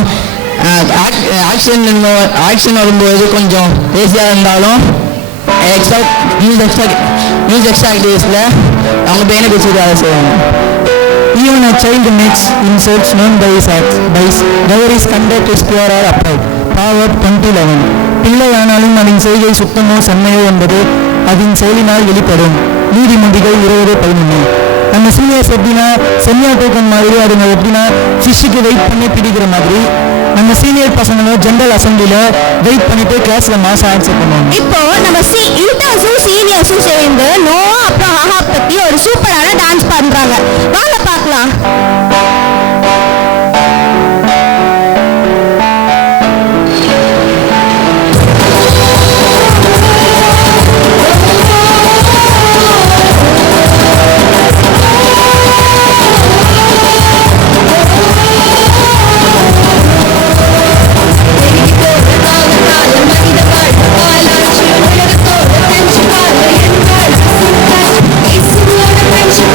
ஆக்ஷன் வரும்போது கொஞ்சம் ஈஸியாக இருந்தாலும் நியூஸ் எக்ஸ்ட்ரா ஆக்டிவிட்டீஸில் அவங்க பெயினை பேசிட்டு அதை செய்வாங்க. Even a child makes insults known by his acts. Never is conduct is pure or upright. Proverbs 20:11. பிள்ளை ஆனாலும் அதன் செய்கை சுத்தமோ செம்மையோ என்பது அதன் செயலினால் வெளிப்படும். நீதிமொழிகள் 20:11. நம்ம சீனியர்ஸ் எப்படின்னா செம்மையா டோக்கன் மாதிரி அதுங்க எப்படின்னா ஃபிஷ்ஷுக்கு வெயிட் பண்ணி பிடிக்கிற மாதிரி நம்ம சீனியர் பசங்களும் ஜெனரல் அசம்பிளியில் வெயிட் பண்ணிட்டு கிளாஸ்ல மாசம் ஆன்சர் பண்ணுவாங்க. இப்போ நம்ம இன்டர்ஸும் சீனியர்ஸும் சேர்ந்து நோ அப்புறம் ஆஹா பத்தி ஒரு சூப்பரான டான்ஸ் பண்றாங்க. வாங்க பார்க்கலாம். Friendship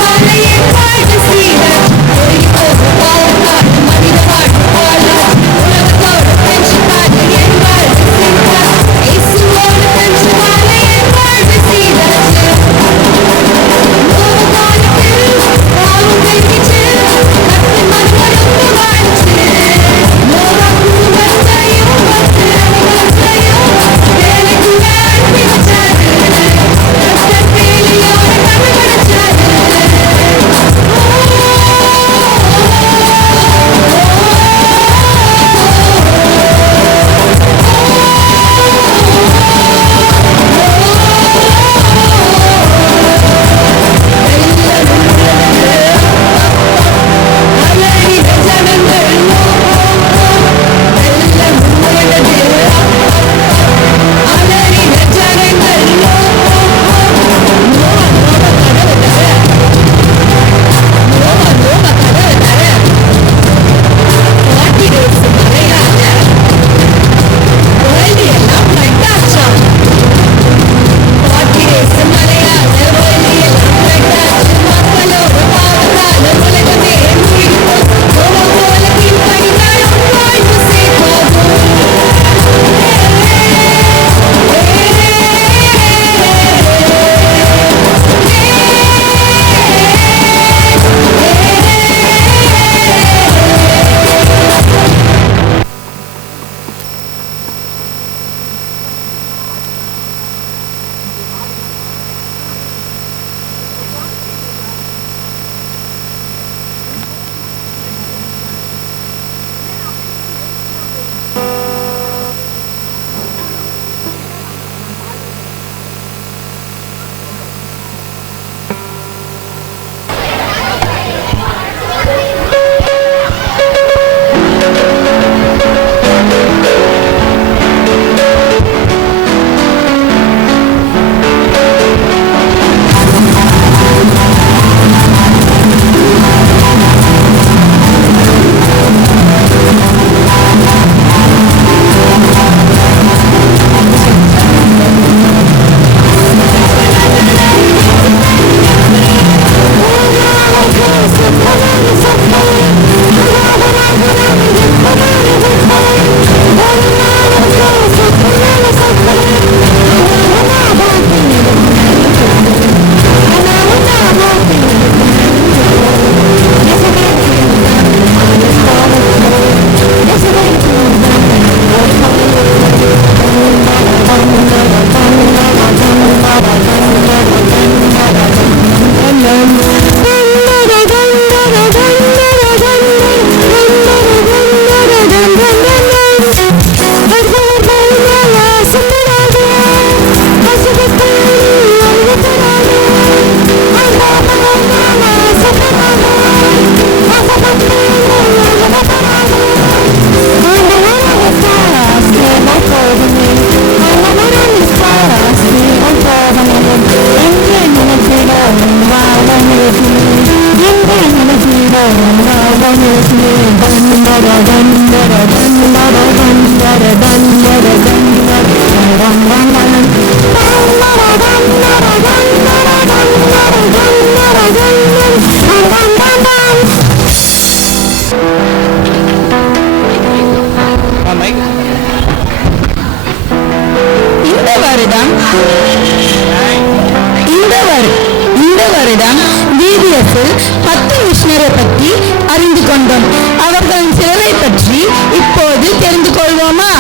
இந்த வருடம் VBSல் 10 மிஷனரை பற்றி அறிந்து கொண்டோம். அவர்களின் சிலரை பற்றி இப்போது தெரிந்து கொள்வோமா?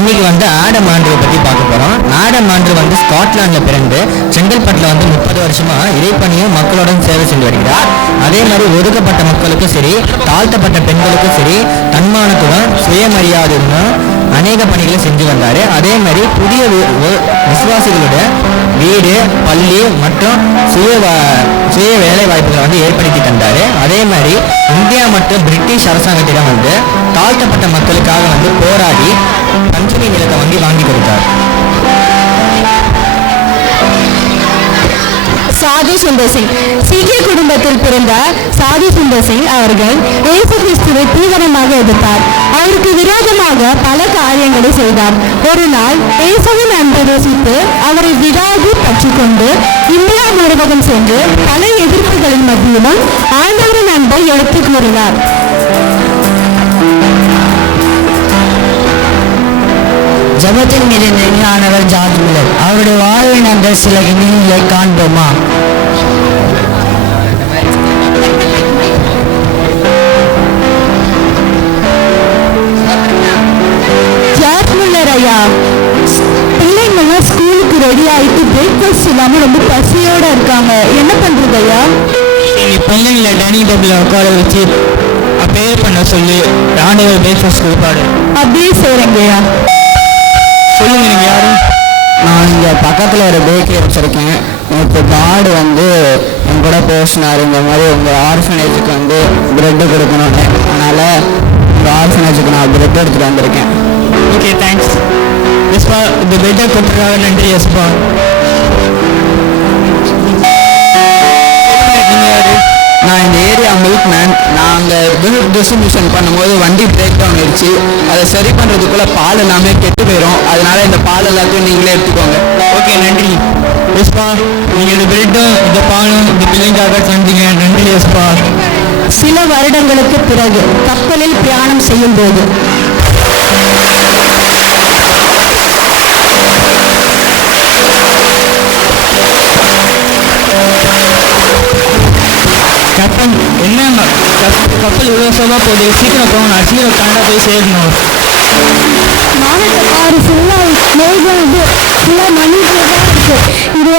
இன்னைக்கு ஆடம் ஆண்டரை பற்றி பார்க்க போகிறோம். ஆடம் ஆண்டர் ஸ்காட்லாண்டில் பிறந்து செங்கல்பட்டில் 30 வருஷமா இறைப்பணியும் மக்களுடன் சேவை செஞ்சு வருகிறார். அதே மாதிரி ஒதுக்கப்பட்ட மக்களுக்கும் சரி, தாழ்த்தப்பட்ட பெண்களுக்கும் சரி, தன்மானத்துடன் சுயமரியாதையுடன் அநேக பணிகளை செஞ்சு வந்தார். அதே மாதிரி புதிய விசுவாசிகளோட வீடு, பள்ளி மற்றும் சுய வேலை வாய்ப்புகளை ஏற்படுத்தி தந்தார். அதே மாதிரி இந்தியா மற்றும் பிரிட்டிஷ் அரசாங்கத்திடம் தாழ்த்தப்பட்ட மக்களுக்காக போராடி பஞ்சமி நிலத்தை வாங்கி கொடுத்தார். சாது சுந்தர் சிங் சீக்கிய குடும்பத்தில் பிறந்த சாது சுந்தர் சிங் அவர்கள் இயேசு கிறிஸ்துவை தீவிரமாக எதிர்த்தார். அவருக்கு விரோதமாக பல காரியங்களை செய்தார். ஒரு நாள் இயேசுவின் அன்பை யோசித்து அவரை விடாது பற்றி கொண்டு இந்தியா முழுவதும் சென்று பல எதிர்ப்புகளின் மத்தியிலும் ஆண்டவரின் அன்பை எடுத்து கூறினார். ஜபத்தின் மீது நெறியானவர் ஜார்ஜ் மில்லர். அவருடைய வாழ்வின் அந்த சில நினைவுகளை காண்போமா? ஜார்ஜ் மில்லர் ஐயா, பிள்ளைங்கள்லாம் ஸ்கூலுக்கு ரெடி ஆகிட்டு பிரேக்ஃபாஸ்ட் இல்லாமல் ரொம்ப பசியோட இருக்காங்க. என்ன பண்றது ஐயா? பிள்ளைங்களை டைனிங் டேபிள் உட்கார வச்சு ப்ரேயர் பண்ண சொல்லி ஆண்டவர் பிரேக்ஃபாஸ்ட் கொடுப்பாரு. அப்படியே செய்கிறேங்க ஐயா. சொல்லுங்க, நீங்கள் யாரும்? நான் இங்கே பக்கத்தில் ஒரு பேக்கரி வச்சுருக்கேன். இப்போ கார்டு என் கூட பேசினார். இந்த மாதிரி உங்கள் ஆர்ஃபனேஜுக்கு ப்ரெட்டு கொடுக்கணும்னு. அதனால் உங்கள் ஆர்ஃபனேஜுக்கு நான் ப்ரெட் எடுத்துகிட்டு வந்திருக்கேன். ஓகே, தேங்க்ஸ் எஸ்பா. இந்த பெட்டை கொடுத்துருக்காங்க, நன்றி எஸ்பா. நான் இந்த ஏரியா மில்க்மேன். நாங்கள் மில்க் டிஸ்ட்ரிபியூஷன் பண்ணும்போது வண்டி பிரேக் டவுன் ஆயிடுச்சு. அதை சரி பண்ணுறதுக்குள்ளே பால் எல்லாமே கெட்டு போயிடும். அதனால் இந்த பால் எல்லாத்தையும் நீங்களே எடுத்துக்கோங்க. ஓகே, நன்றி எஸ்பா. நீங்கள் இந்த பிரெட்டும் இந்த பாலும் இந்த பிள்ளைங்காக செஞ்சீங்க, நன்றி எஸ்பா. சில வருடங்களுக்கு பிறகு கப்பலில் பிரயாணம் செய்யும் போது கப்பல் என்ன கப்பல் இவ்வளோ சோமாக போகுது, சீக்கிரம் போகணும், சீக்கிரம் கனடா போய் சேரணும். மாவட்டக்காரு ஃபுல்லாக ஃபுல்லாக மண்ணிட்டு தான் இருக்குது. இது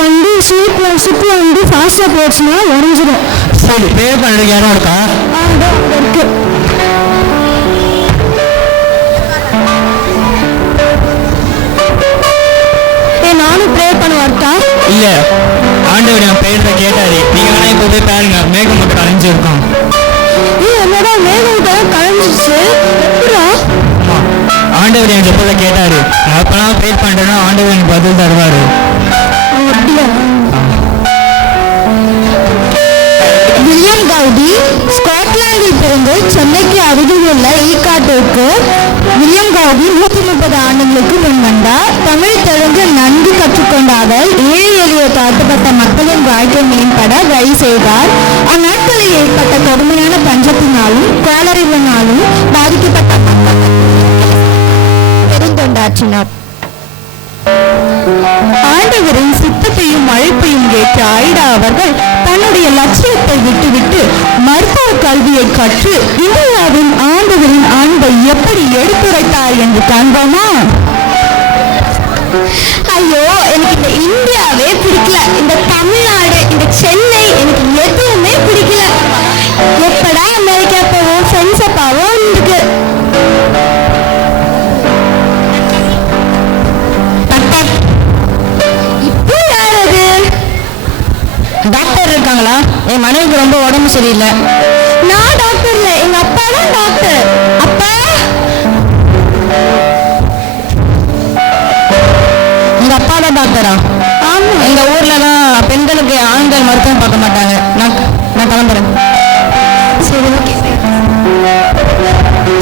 சுற்றி ஃபாஸ்ட்டாக போச்சுன்னா உடஞ்சிடும். சரி, ப்ரேயர் பண்ணுறதுக்கு யாரும் இருக்கா? இருக்கு. நானும் ப்ரே பண்ண வரட்டா? இல்லை, ஆண்டவர் என் பெயரை கேட்டாரு. நீங்கள் வேணா இப்போ போய் பாருங்க, மேகம் மட்டும் கலைஞ்சிருக்கோம். என்னடா மேகம் கலைஞ்சிச்சு? ஆண்டவர் என் எப்போதை கேட்டாரு. அப்பெல்லாம் ப்ரே பண்ணுறேன்னா ஆண்டவர் எனக்கு பதில் தருவார். வில்லியம் கவுடி ஸ்காட்லாந்தில் பிறந்து சென்னைக்கு அருகில் உள்ள ஈக்காட்டிற்கு வில்லியம் கவுடி 130 ஆண்டுகளுக்கு முன் வந்தார். தமிழ் தெலுங்கு நன்கு கற்றுக்கொண்ட அவர் ஏழை எளிய தாழ்த்தப்பட்ட மக்களின் வாழ்க்கை மேம்பட வழி செய்தார். அந்நாட்களில் ஏற்பட்ட கடுமையான பஞ்சத்தினாலும் கோளறிவினாலும் பாதிக்கப்பட்ட மக்கள் பெருந்தொண்டாற்றினார். ஆண்டவரின் சித்தத்தையும் அழைப்பையும் கேட்ட ஐடா அவர்கள் தன்னுடைய லட்சியத்தை விட்டுவிட்டு மருத்துவ கல்வியை கற்று இந்தியாவின் ஆண்டவரின் அன்பை எப்படி எடுத்துரைத்தார் என்று காண்போமா? ஐயோ, எனக்கு இந்த இந்தியாவே பிடிக்கல, இந்த தமிழ்நாடு, இந்த சென்னை எனக்கு எதுவுமே பிடிக்கல. எப்படா அமெரிக்கா போவோம், ஃப்ரெண்ட்ஸை பாவோம் இருக்கு. டாக்டர் இருக்காங்களா? என் மனைவிக்கு ரொம்ப உடம்பு சரியில்லை. நான் டாக்டர் இல்லை, எங்க அப்பா தான் டாக்டர். அப்பா, உங்க அப்பா தான் டாக்டரா? எங்க ஊர்லலாம் பெண்களுக்கு ஆண்கள் மருத்துவம் பார்க்க மாட்டாங்க. நான் கிளம்புறேன். சரி ஓகே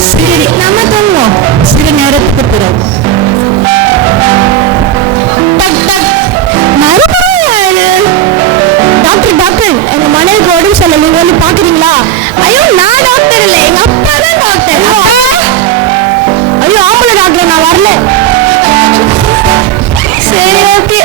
சரி நம்ம தூங்குவோம். சில நேரத்துக்கு பிறகு டாக்டர் எங்க மனைவிக்கு உடம்பு சொல்ல நீங்க வந்து பாக்குறீங்களா? ஐயோ நான் டாக்டர் இல்லை, எங்க அப்பா தான் டாக்டர். ஐயோ ஆம்பளை டாக்டர், நான் வரல. சரி ஓகே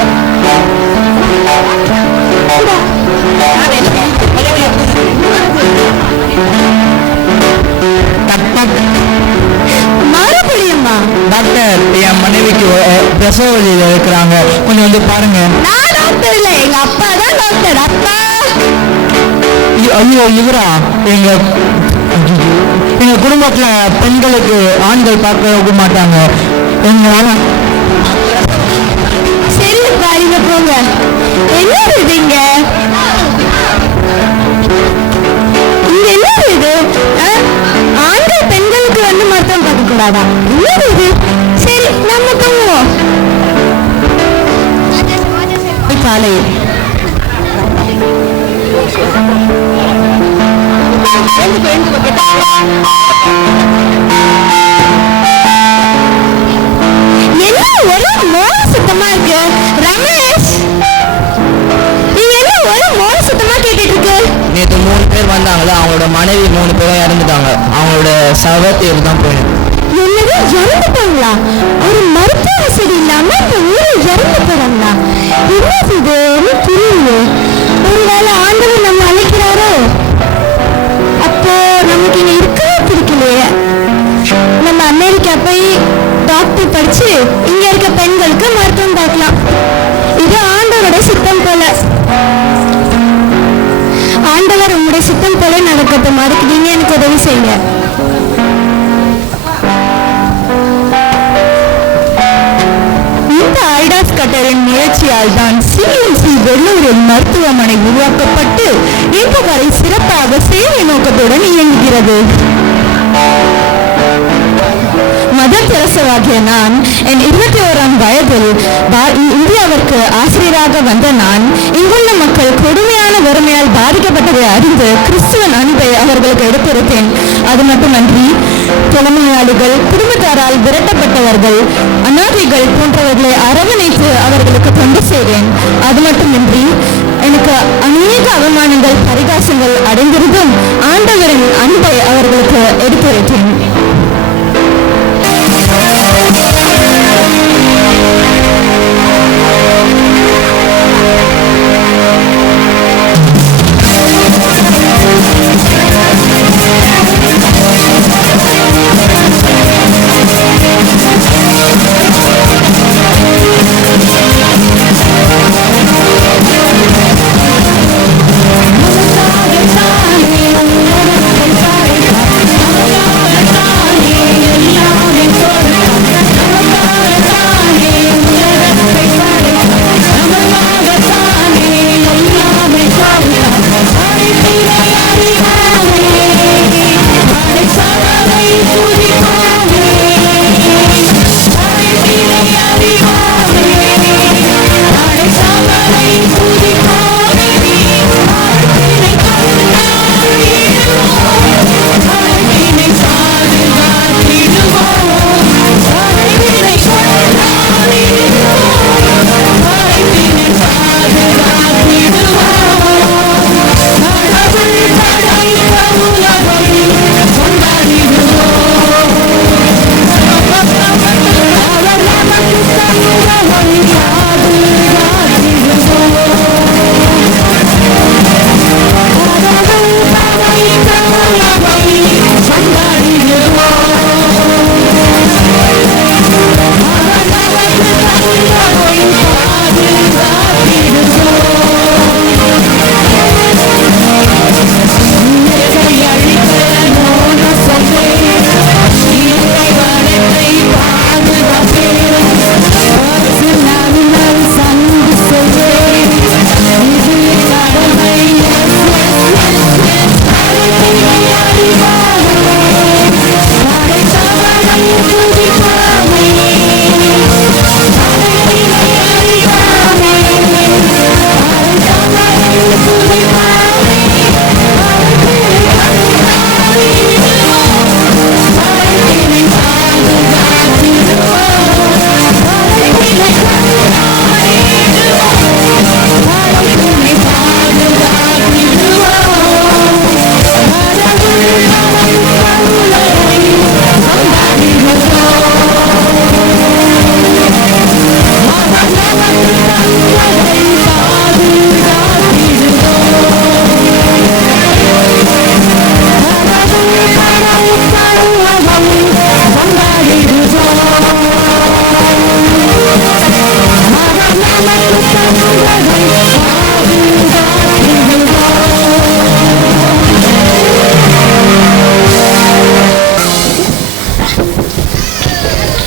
மறுபடியுமா? டாக்டர், என் மனைவிக்கு பிரசவ வழியில் இருக்கிறாங்க, கொஞ்சம் வந்து பாருங்க. நான் டாக்டர் இல்லை, எங்க அப்பா தான் டாக்டர். அப்பா ஐயோ இவரா? எங்க குடும்பத்துல பெண்களுக்கு ஆண்கள் பார்க்க மாட்டாங்க. எங்களால சரி பாருங்க போங்க. என்ன இது இங்க என்ன இது? ஆண்கள் பெண்களுக்கு வந்து மருத்துவம் பார்க்க கூடாதா? என்ன இது? சரி நம்ம தூங்குவோம். காலையில் என்ன ஒரே மோக சுத்தமா இருக்கு? ரமேஷ், நீங்க என்ன ஒரே மோக சுத்தமா கேட்டுட்டு இருக்கு? நேற்று 3 பேர் வந்தாங்களே, அவங்களோட மனைவி 3 பேரும் இறந்துட்டாங்க. அவங்களோட சவத்தேர் தான் போயிடும். என்னது இறந்துட்டாங்களா? ஒரு மருத்துவ வசதி இல்லாம இந்த ஊரில் இறந்து போறாங்களா? என்னது இது? புரியல. ஒருவேளை ஆண்டவர் நம்ம அழைக்கிறாரோ? அப்போ நமக்கு இங்க இருக்கவே பிடிக்கலையே. நம்ம அமெரிக்கா போய் டாக்டர் படிச்சு இங்க இருக்க பெண்களுக்கு மருத்துவம் பார்க்கலாம். இது ஆண்டவரோட சித்தம் போல. ஆண்டவர் உங்களுடைய சித்தம் போல நடக்கட்டும். அதுக்கு நீங்க எனக்கு உதவி செய்யுங்க. இந்த ஐடாஸ் கட்டரின் முயற்சியால் தான் சிஎம்சி வெள்ளூரில் மருத்துவமனை உருவாக்கப்பட்டு இன்று வரை சிறப்பாக சேவை நோக்கத்துடன் இயங்குகிறது. மதர் தெரசாவாகிய நான் என் 21ஆம் வயதில் இந்தியாவிற்கு ஆசிரியராக வந்த நான் இங்குள்ள மக்கள் கொடுமையான வறுமையால் பாதிக்கப்பட்டதை அறிந்து கிறிஸ்துவன் அன்பை அவர்களுக்கு எடுத்துரைத்தேன். அது மட்டுமன்றி தொழிலாளிகள், குடும்பத்தாரால் விரட்டப்பட்டவர்கள், அநாதைகள் போன்றவர்களை அரவணைத்து அவர்களுக்கு தொண்டு செய்தேன். அது மட்டுமின்றி எனக்கு அநேக அவமானங்கள், பரிகாசங்கள் அடைந்திருந்தும் ஆண்டவரின் அன்பை அவர்களுக்கு எடுத்துரைத்தேன். Sorry.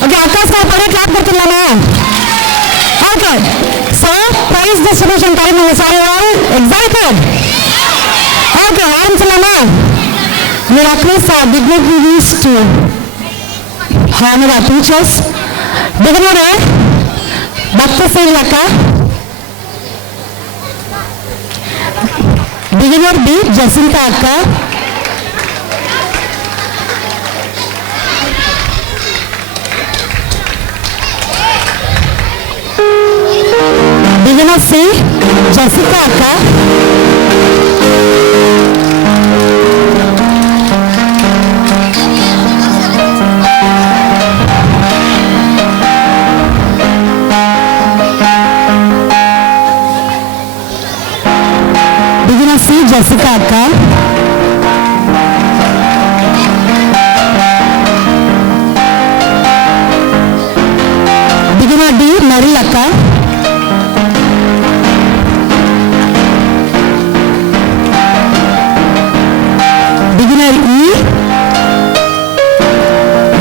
Okay, Akash का पहले clap करके लाना। Okay, so prize distribution time is all excited. Okay, arms लाना। Miracles are dignitaries to honor our teachers. Beginner है, Dr. Srilaka. Beginner B, Jacinta Akka. Beginner C, Jessica Akka. Beginner C, Jessica Akka. Beginner D, Mary Akka. Beginner E,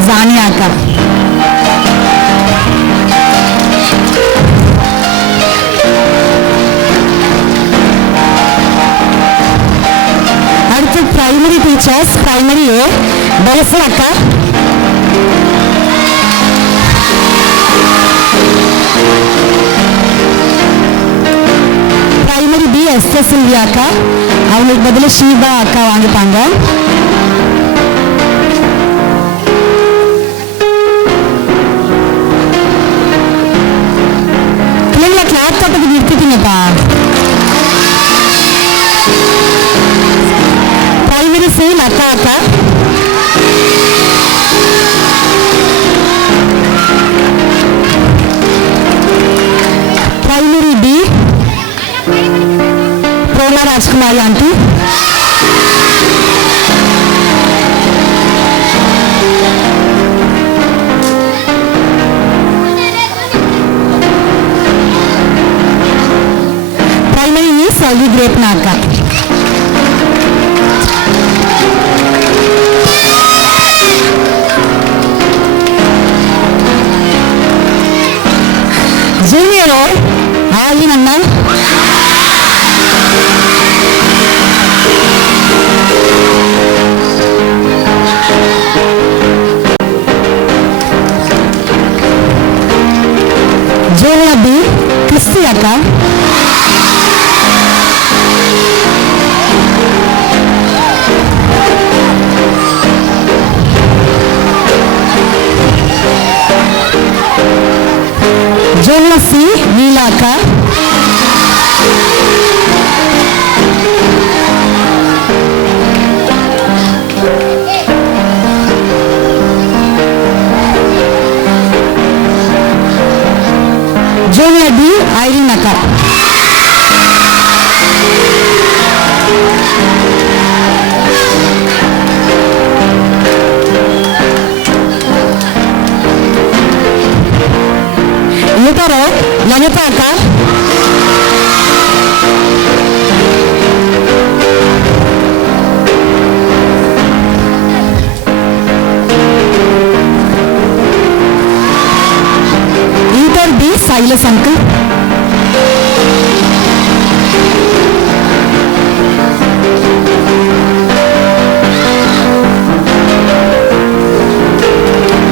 Zania Akka. அடுத்து primary teachers, primary A, Balasa Akka. Primary B, Esther Sylvia Akka. அவங்களுக்கு பதிலா ஷீபா அக்கா வாங்கிப்பாங்க. பிள்ளைங்களை clap தட்டுக்கு நிறுத்திட்டீங்கப்பா. Primary C, Lata Akka. Primary B, Prona Rajkumari aunty. Primary E, Salvi Grape Naka. Junior A, Ali Nanna. Junior B, Christy Akka. Junior C, Neela Akka. Junior D, Irene Akka. Lutaro, Lanita Akka. Inter B, Silas Uncle.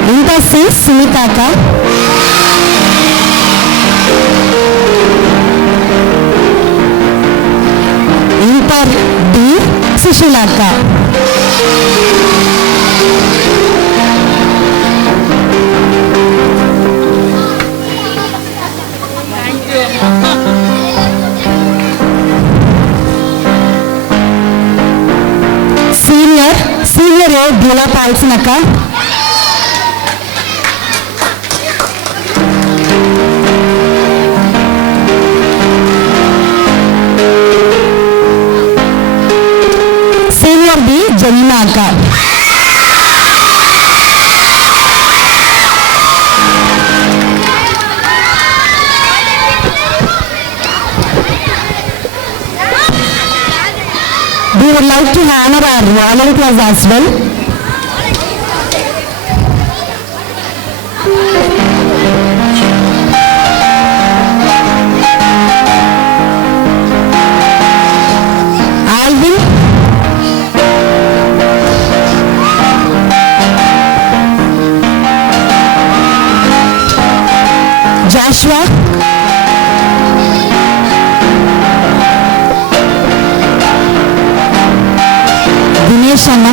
Inter C, Sumita Akka. Inter D, Sushila Akka. Senior A, Bula Palsin Akka. Senior B, Janina Akka. would like to honor our volunteers as well. Alvin, Joshua, Dinesh Anna,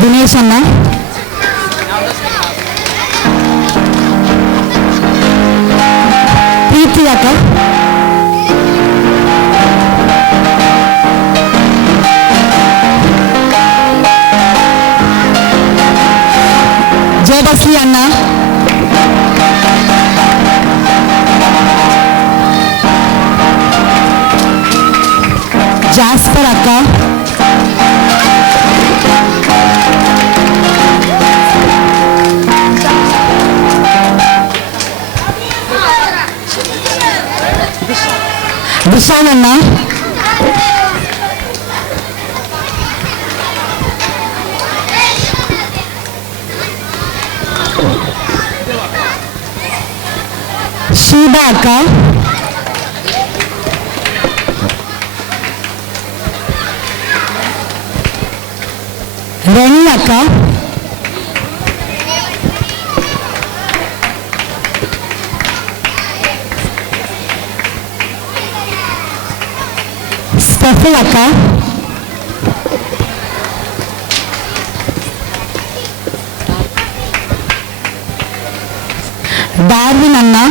Dinesh Anna, Preeti Akka, Jayasri Anna, Jasper Akka, Vishan Anna, Shiba Akka, Rani Akka, Steffi Akka, Darwin Anna,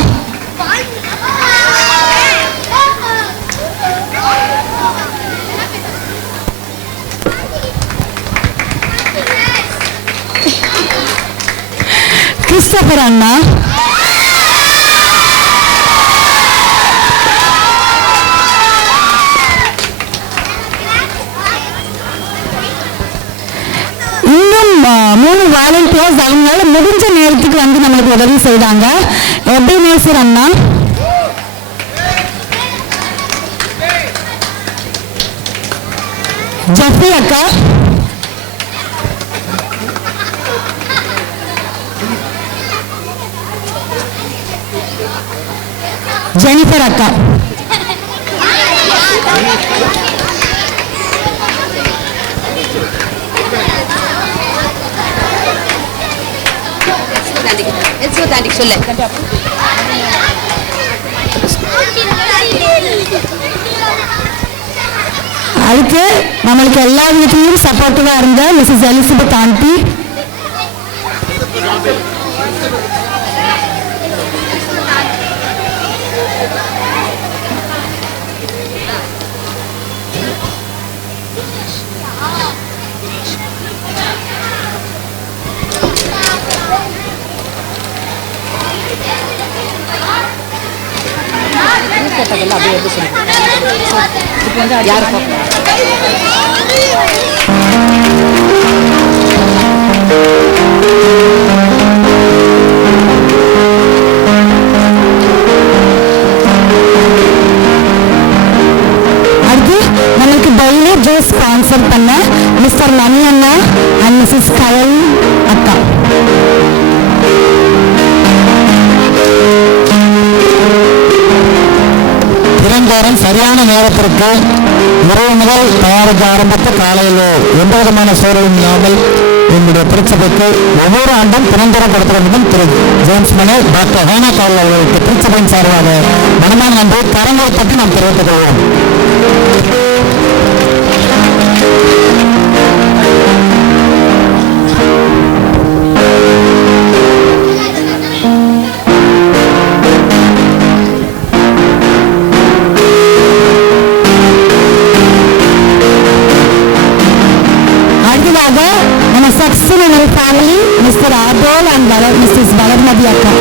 Christopher Anna, இன்னும் 3 volunteers அவங்களால முடிஞ்ச நேரத்துக்கு வந்து நம்மளுக்கு உதவி செய்தாங்க. எபேனேசர் அண்ணா, Jeffrey அக்கா, Jennifer அக்கா, சொல்லு. அதுக்கு நம்மளுக்கு எல்லா விதத்திலையும் சப்போர்ட்டிவா இருந்த மிஸ்ஸஸ் எலிசபெத் ஆண்டி, அடுத்து நம்மளுக்கு டெய்லி ஜூஸ் ஸ்பான்சர் பண்ண மிஸ்டர் மணி அண்ணா அண்ட் மிஸ்ஸஸ் கயல் அக்கா. தினந்தோறும் சரியான நேரத்திற்கு இரவு முதல் தயாரிக்க ஆரம்பித்த காலையில் எந்த விதமான சோழலும் இல்லாமல் என்னுடைய திருச்சபைக்கு ஒவ்வொரு ஆண்டும் தினந்தோறும் கொடுத்த வேண்டும் திரு ஜேம்ஸ் மணி டாக்டர் ஹேனா கால் அவர்களுக்கு திருச்சபையின் சார்பாக மனமான நன்றி கரங்களை பற்றி நாம் தெரிவித்துக் கொள்வோம். family, Mr. Ardol and Mrs. Balarmadi Akka.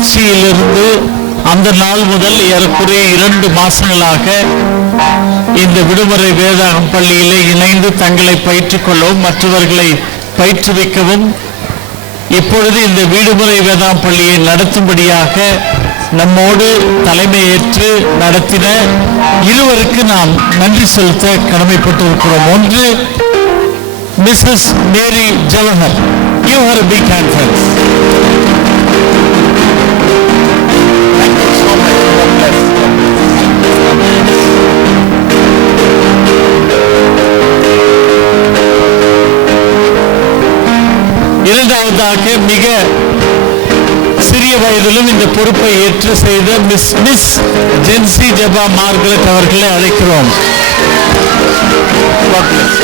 முயற்சியிலிருந்து அந்த நாள் முதல் ஏறக்குறைய 2 மாசங்களாக இந்த விடுமுறை வேதாகம் பள்ளியிலே இணைந்து தங்களை பயிற்றுக் கொள்ளவும் மற்றவர்களை பயிற்றுவிக்கவும் இப்பொழுது இந்த விடுமுறை வேதாகம் பள்ளியை நடத்தும்படியாக நம்மோடு தலைமையேற்று நடத்தின இருவருக்கு நாம் நன்றி செலுத்த கடமைப்பட்டிருக்கிறோம். ஒன்று Mrs Mary Jawahar. Give her a big hand, friends. Thank you so much. God bless. இரண்டாவதாக மிக சிறிய வயதிலும் இந்த பொறுப்பை ஏற்று செய்த மிஸ் ஜென்சி ஜெபா மார்கரெட் அவர்களை அழைக்கிறோம். God bless.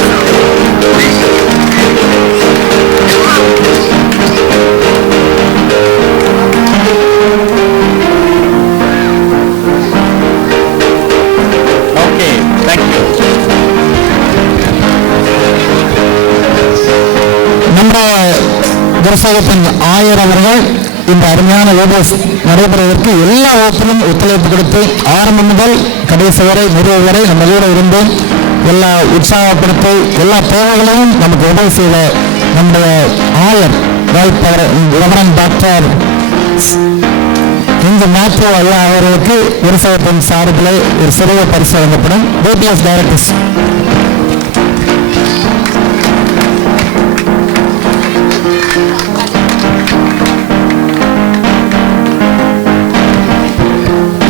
Okay, thank you. நம்ம குருசகத்தின் ஆயர் அவர்கள் இந்த அருமையான வேதஸ் நடைபெறுவதற்கு எல்லா வகுப்பிலும் ஒத்துழைப்பு கொடுத்து ஆரம்பம் முதல் கடைசி வரை நிறைவு வரை நம்மளோட இருந்து எல்லா உற்சாகப்படுத்தி எல்லா தேவைகளையும் நமக்கு உதவி செய்த நம்முடைய ஆயர் ரெவரண்ட் டாக்டர் இந்த மேத்யூ ஐயா அவர்களுக்கு குருசகத்தின் சார்பில் ஒரு சிறிய பரிசு வழங்கப்படும். PBS directors.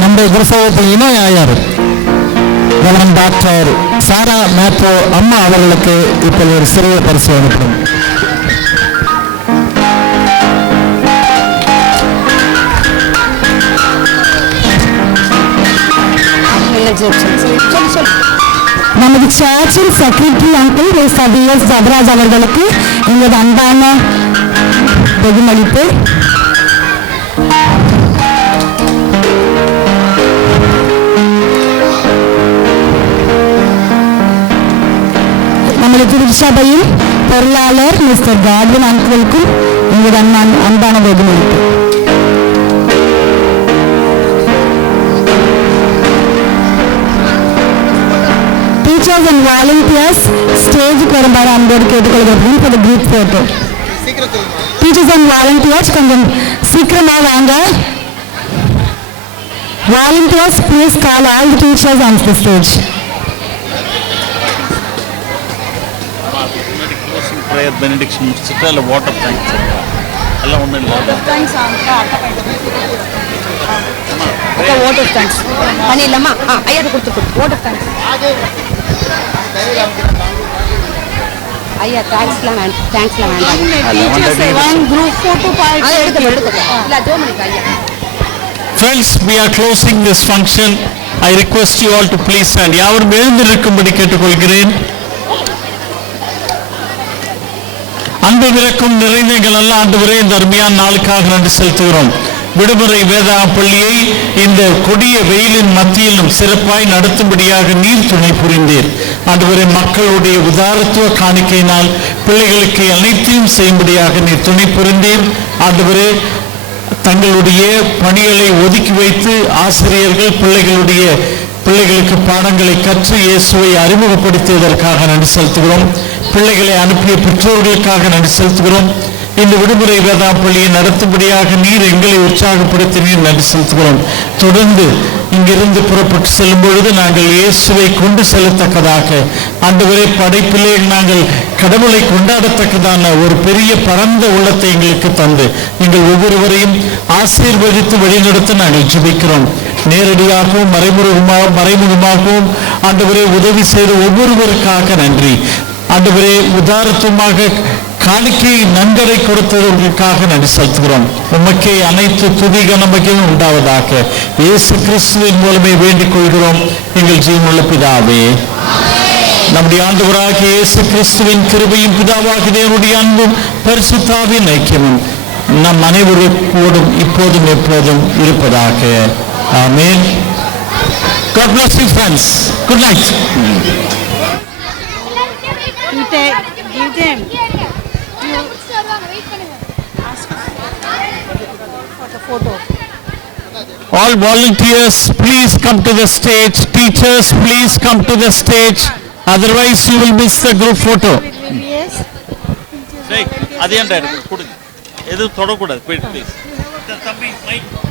நம்முடைய குருசகத்தின் இணை ஆயர் ரெவரண்ட் டாக்டர் சாரா மேத்யூ அம்மா அவர்களுக்கு இப்போ ஒரு சிறிய பரிசு வழங்கப்படும். நமது சர்ச்சின் செக்ரட்டரி அங்கிள் விஎஸ் ஜபராஜ் அவர்களுக்கு எங்களது அன்பான வெகுமளிப்பு. நமது திருச்சபையின் பொருளாளர் மிஸ்டர் காட்வின் அங்கிளுக்கும் எங்களது அன்பான வெகுமளிப்பு. Teachers and volunteers ஸ்டேஜுக்கு வருமாறு அன்போடு கேட்டுக்கொள்கிறோம். for the group photo. Teachers and volunteers கொஞ்சம் சீக்கிரமா வாங்க. Volunteers please call all the teachers on the stage. prayer benediction முடிச்சிட்டு அல்ல vote of thanks எல்லாம் ஒண்ணு இல்ல. vote of thanks vote of thanks பண்ணிடலாமா? ஐயாட்ட கொடுத்து vote of thanks. ஐயா தேங்க்ஸ்லாம் வேண்டாம். one group photo party இல்ல ஜோமனிக்கு ஐயா. Friends, we are closing this function. I request you all to please stand. யாவரும் எழுந்திருக்கும்படி கேட்டுக்கொள்கிறேன். அன்பு விரக்கும் நிறைந்த எங்கள் நல்ல ஆண்டவரே, இந்த அருமையான நாளுக்காக நன்றி செலுத்துகிறோம். விடுமுறை வேதாகம் பள்ளியை இந்த கொடிய வெயிலின் மத்தியிலும் சிறப்பாய் நடத்தும்படியாக நீர் துணை புரிந்தீர். ஆண்டவரே, மக்களுடைய உதாரத்துவ காணிக்கையினால் பிள்ளைகளுக்கு அனைத்தையும் செய்யும்படியாக நீர் துணை புரிந்தீர். ஆண்டவரே, தங்களுடைய பணிகளை ஒதுக்கி வைத்து ஆசிரியர்கள் பிள்ளைகளுக்கு பாடங்களை கற்று இயேசுவை அறிமுகப்படுத்தியதற்காக நன்றி செலுத்துகிறோம். பிள்ளைகளை அனுப்பிய பெற்றோர்களுக்காக நன்றி செலுத்துகிறோம். இந்த விடுமுறை வேதாகம் பள்ளியை நடத்தும்படியாக நீர் எங்களை உற்சாகப்படுத்தி நீர் நன்றி செலுத்துகிறோம். தொடர்ந்து இங்கிருந்து புறப்பட்டு செல்லும் பொழுது நாங்கள் இயேசுவை கொண்டு செல்லத்தக்கதாக, ஆண்டவரே, படைப்பிலே நாங்கள் கடவுளை கொண்டாடத்தக்கதான ஒரு பெரிய பரந்த உள்ளத்தை எங்களுக்கு தந்து எங்கள் ஒவ்வொருவரையும் ஆசீர்வதித்து வழிநடத்த நாங்கள் ஜெபிக்கிறோம். நேரடியாகவும் மறைமுகமாகவும் ஆண்டவரே உதவி செய்த ஒவ்வொருவருக்காக நன்றி. ஆண்டவரே, உதாரத்துவமாக காணிக்கை நன்கரை கொடுத்ததற்காக நன்றி செலுத்துகிறோம். உமக்கே அனைத்து துதி கனமகியும் உண்டாவதாக இயேசு கிறிஸ்துவின் மூலமே வேண்டிக் கொள்கிறோம் எங்கள் ஜீவனுள்ள பிதாவே. நம்முடைய ஆண்டவராகிய இயேசு கிறிஸ்துவின் கிருபையும் பிதாவாகிய தேவனுடைய அன்பும் பரிசுத்தாவின் ஐக்கியமும் நம் அனைவருக்கும் இப்போதும் எப்போதும் இருப்பதாக. ஆமென். God bless you, friends. Good night. Give them. For the photo. All volunteers, please come to the stage. Teachers, please come to the stage. Otherwise, you will miss the group photo. அதே கொடுங்க எதுவும் தொடக்கூடாது please தம்பி mic